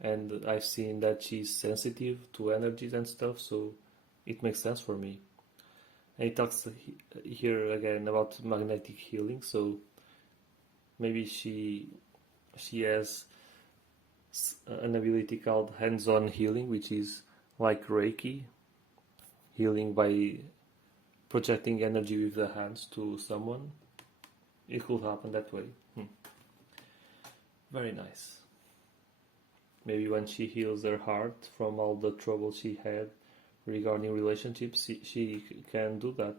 And I've seen that she's sensitive to energies and stuff, so it makes sense for me. And it talks here again about magnetic healing, so maybe she has an ability called hands-on healing, which is like Reiki, healing by projecting energy with the hands to someone. It could happen that way. Very nice. Maybe when she heals her heart from all the trouble she had regarding relationships, she can do that.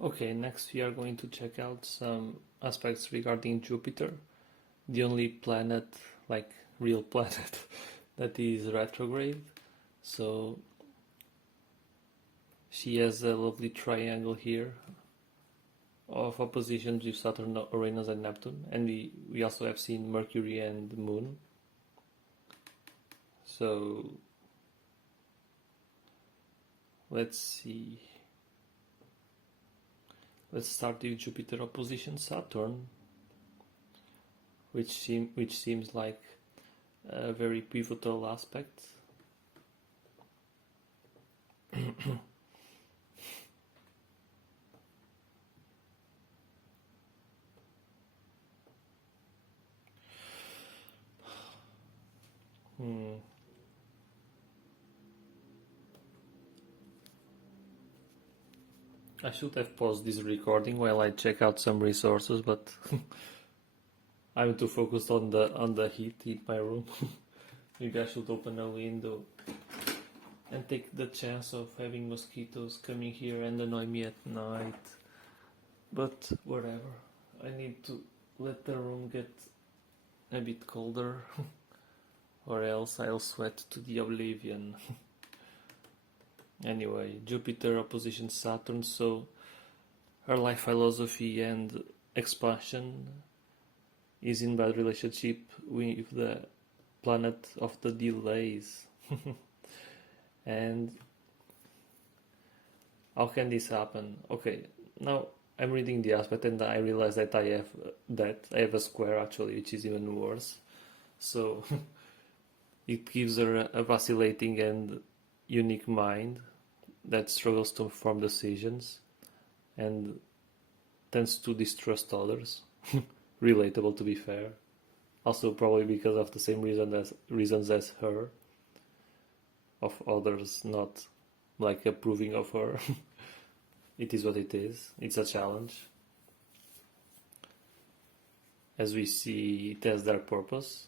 Okay, next we are going to check out some aspects regarding Jupiter, the only planet, like real planet, that is retrograde. So she has a lovely triangle here of oppositions with Saturn, Uranus and Neptune, and we also have seen Mercury and Moon. So let's see. Let's start with Jupiter opposition Saturn, which seems like a very pivotal aspect. I should have paused this recording while I check out some resources, but I'm too focused on the heat in my room. Maybe I should open a window and take the chance of having mosquitoes coming here and annoy me at night. But whatever, I need to let the room get a bit colder, or else I'll sweat to the oblivion. Anyway, Jupiter opposition Saturn, so her life philosophy and expansion is in bad relationship with the planet of the delays. And how can this happen? Okay, now I'm reading the aspect and I realize that I have a square actually, which is even worse. So it gives her a vacillating and unique mind that struggles to form decisions and tends to distrust others. Relatable, to be fair. Also probably because of the same reasons as her, of others not like approving of her. It is what it is. It's a challenge. As we see, it has their purpose.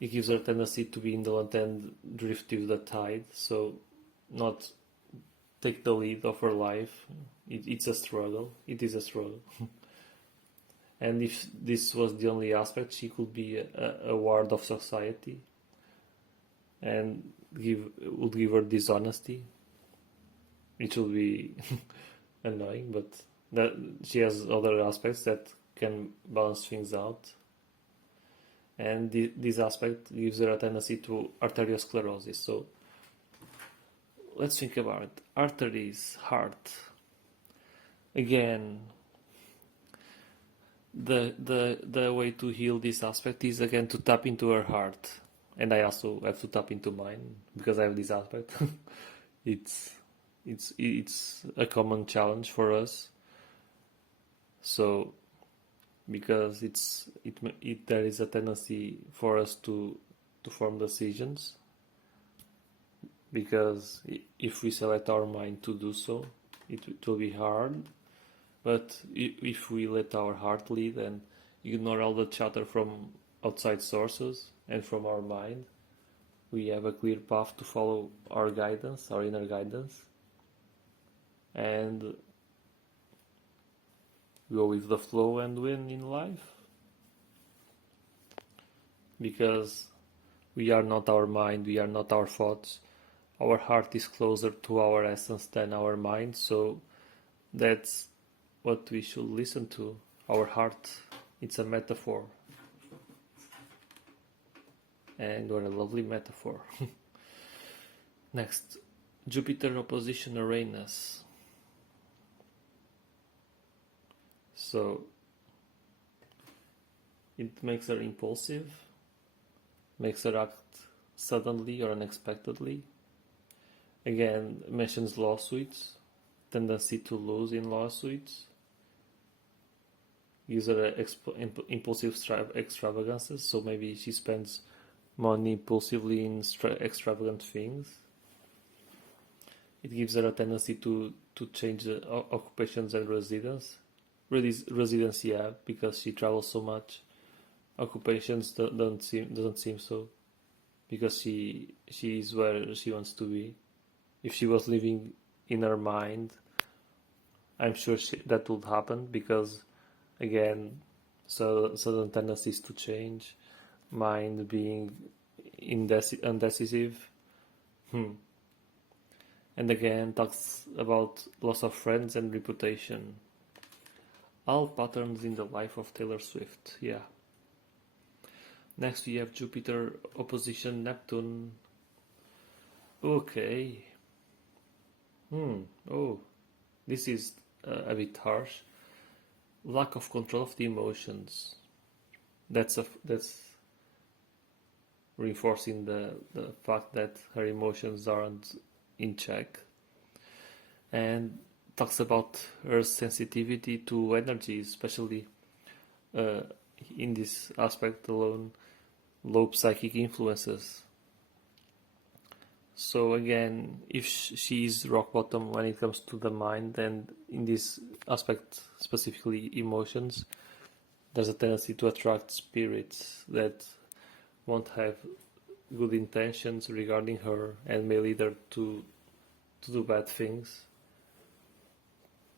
It gives her a tendency to be indolent and drift with the tide, so not take the lead of her life. It's a struggle. It is a struggle. And if this was the only aspect, she could be a ward of society and would give her dishonesty, which will be annoying, but that she has other aspects that can balance things out. And this aspect gives her a tendency to arteriosclerosis. So let's think about it. Arteries, heart. Again, the way to heal this aspect is again to tap into her heart. And I also have to tap into mine because I have this aspect. it's a common challenge for us. So because there is a tendency for us to form decisions, because if we select our mind to do so, it will be hard. But if we let our heart lead and ignore all the chatter from outside sources and from our mind, we have a clear path to follow our guidance, our inner guidance, and go with the flow and win in life. Because we are not our mind, we are not our thoughts. Our heart is closer to our essence than our mind, so that's what we should listen to. Our heart, it's a metaphor. And what a lovely metaphor. Next, Jupiter opposition Uranus. So it makes her impulsive, makes her act suddenly or unexpectedly. Again, mentions lawsuits, tendency to lose in lawsuits. Gives her impulsive extravagances, so maybe she spends money impulsively in extravagant things. It gives her a tendency to change the occupations and residency, yeah, because she travels so much. Occupations doesn't seem so, because she is where she wants to be. If she was living in her mind, I'm sure that would happen, because again, sudden tendencies to change, mind being undecisive. And again, talks about loss of friends and reputation. All patterns in the life of Taylor Swift, yeah. Next we have Jupiter opposition Neptune. Okay. Oh, this is a bit harsh. Lack of control of the emotions. That's reinforcing the fact that her emotions aren't in check, and talks about her sensitivity to energy, especially in this aspect alone, low psychic influences. So again, if she is rock bottom when it comes to the mind, and in this aspect specifically emotions, there's a tendency to attract spirits that won't have good intentions regarding her and may lead her to do bad things.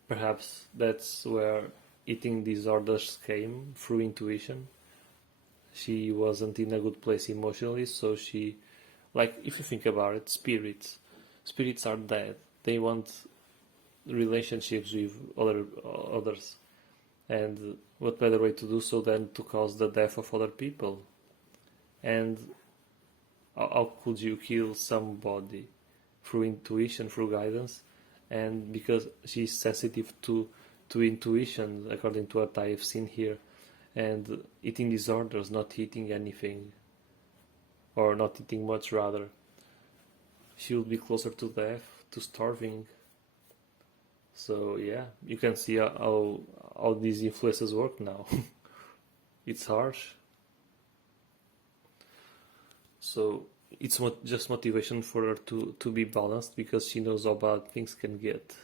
Perhaps that's where eating disorders came, through intuition. She wasn't in a good place emotionally, so she, like, if you think about it, spirits are dead. They want relationships with others, and what better way to do so than to cause the death of other people? And how could you kill somebody? Through intuition, through guidance. And because she's sensitive to intuition, according to what I have seen here, and eating disorders, not eating anything, or not eating much rather, she will be closer to death, to starving. So yeah, you can see how these influences work now. It's harsh. So it's just motivation for her to be balanced, because she knows how bad things can get.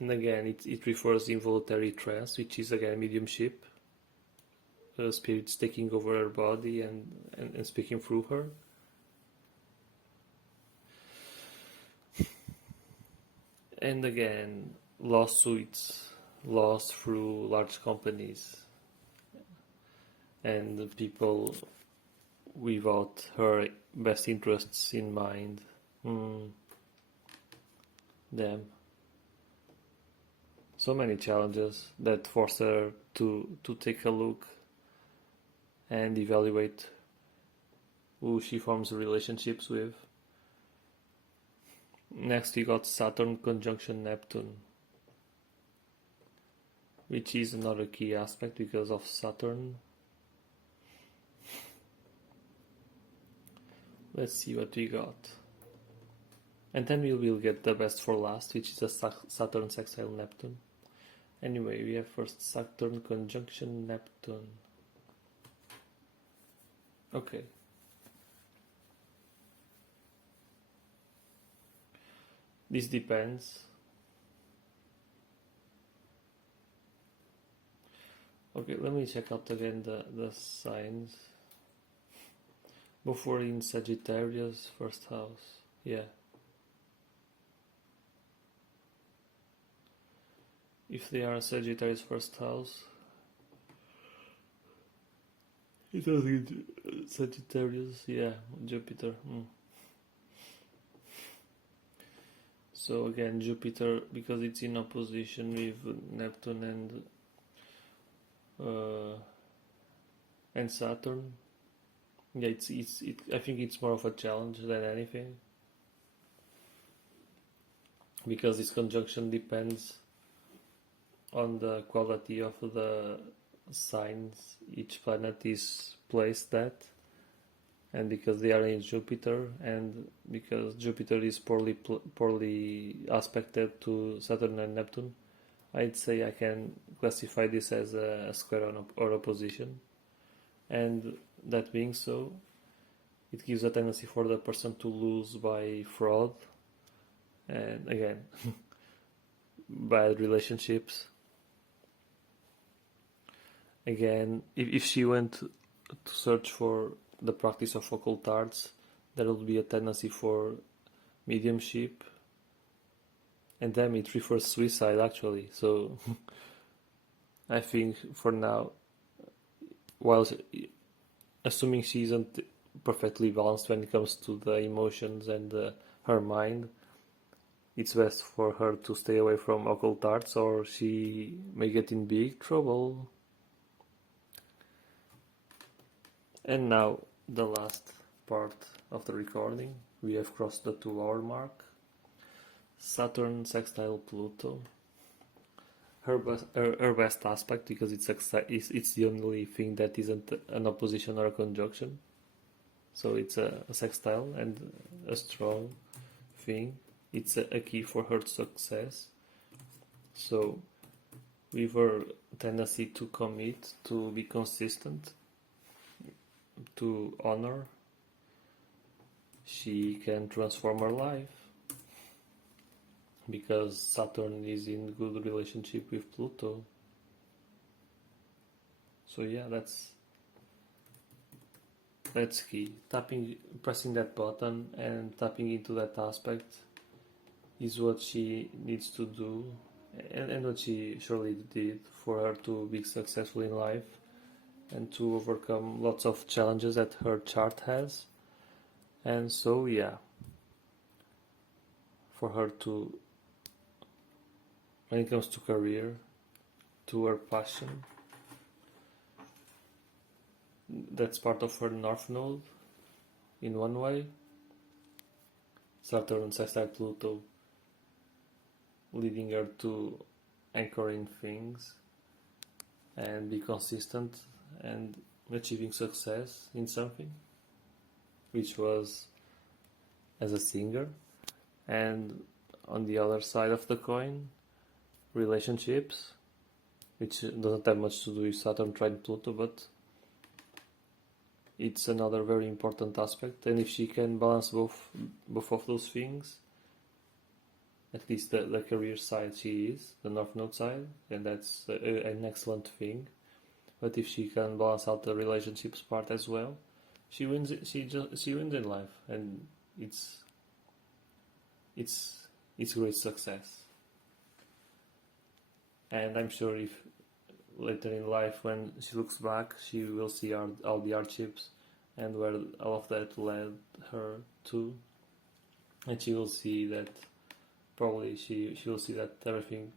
And again, it refers involuntary trance, which is again mediumship. Spirits taking over her body and speaking through her. And again, lawsuits lost through large companies and people without her best interests in mind. Damn. So many challenges that force her to take a look and evaluate who she forms relationships with. Next we got Saturn conjunction Neptune, which is another key aspect because of Saturn. Let's see what we got. And then we will get the best for last, which is a Saturn sextile Neptune. Anyway, we have first Saturn conjunction Neptune. Okay. This depends. Okay, let me check out again the signs. Both were in Sagittarius, first house. Yeah. If they are Sagittarius first house, it was in Sagittarius, yeah, Jupiter. So again, Jupiter, because it's in opposition with Neptune and Saturn. Yeah, I think it's more of a challenge than anything, because this conjunction depends on the quality of the signs each planet is placed at, and because they are in Jupiter, and because Jupiter is poorly aspected to Saturn and Neptune, I'd say I can classify this as a square or opposition. And that being so, it gives a tendency for the person to lose by fraud, and again, bad relationships. Again, if she went to search for the practice of occult arts, there will be a tendency for mediumship, and then it refers suicide actually. So I think for now, while assuming she isn't perfectly balanced when it comes to the emotions and her mind, it's best for her to stay away from occult arts, or she may get in big trouble. And now, the last part of the recording, we have crossed the 2-hour mark. Saturn sextile Pluto. Her best aspect, because it's the only thing that isn't an opposition or a conjunction. So it's a sextile and a strong thing. It's a key for her success. So with her tendency to commit, to be consistent, to honor, she can transform her life, because Saturn is in good relationship with Pluto. So yeah, that's key. Pressing that button and tapping into that aspect is what she needs to do, and what she surely did for her to be successful in life and to overcome lots of challenges that her chart has. And so yeah, for her to, when it comes to career, to her passion, that's part of her North Node in one way. Saturn sextile Pluto leading her to anchor in things and be consistent and achieving success in something, which was as a singer. And on the other side of the coin, relationships, which doesn't have much to do with Saturn trine Pluto, but it's another very important aspect. And if she can balance both of those things, at least the career side she is, the North Node side, and that's an excellent thing. But if she can balance out the relationships part as well, she wins. She wins in life, and it's great success. And I'm sure if later in life, when she looks back, she will see all the hardships and where all of that led her to, and she will see that probably she will see that everything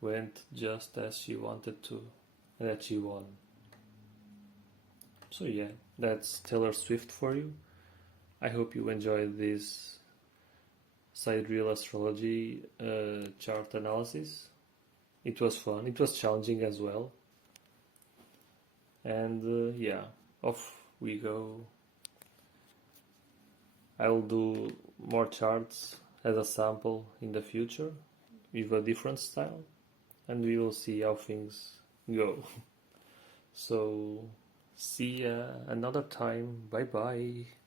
went just as she wanted to, and that she won. So yeah, that's Taylor Swift for you. I hope you enjoyed this sidereal astrology chart analysis. It was fun. It was challenging as well. And yeah, off we go. I will do more charts as a sample in the future with a different style, and we will see how things go. So, see ya another time. Bye bye.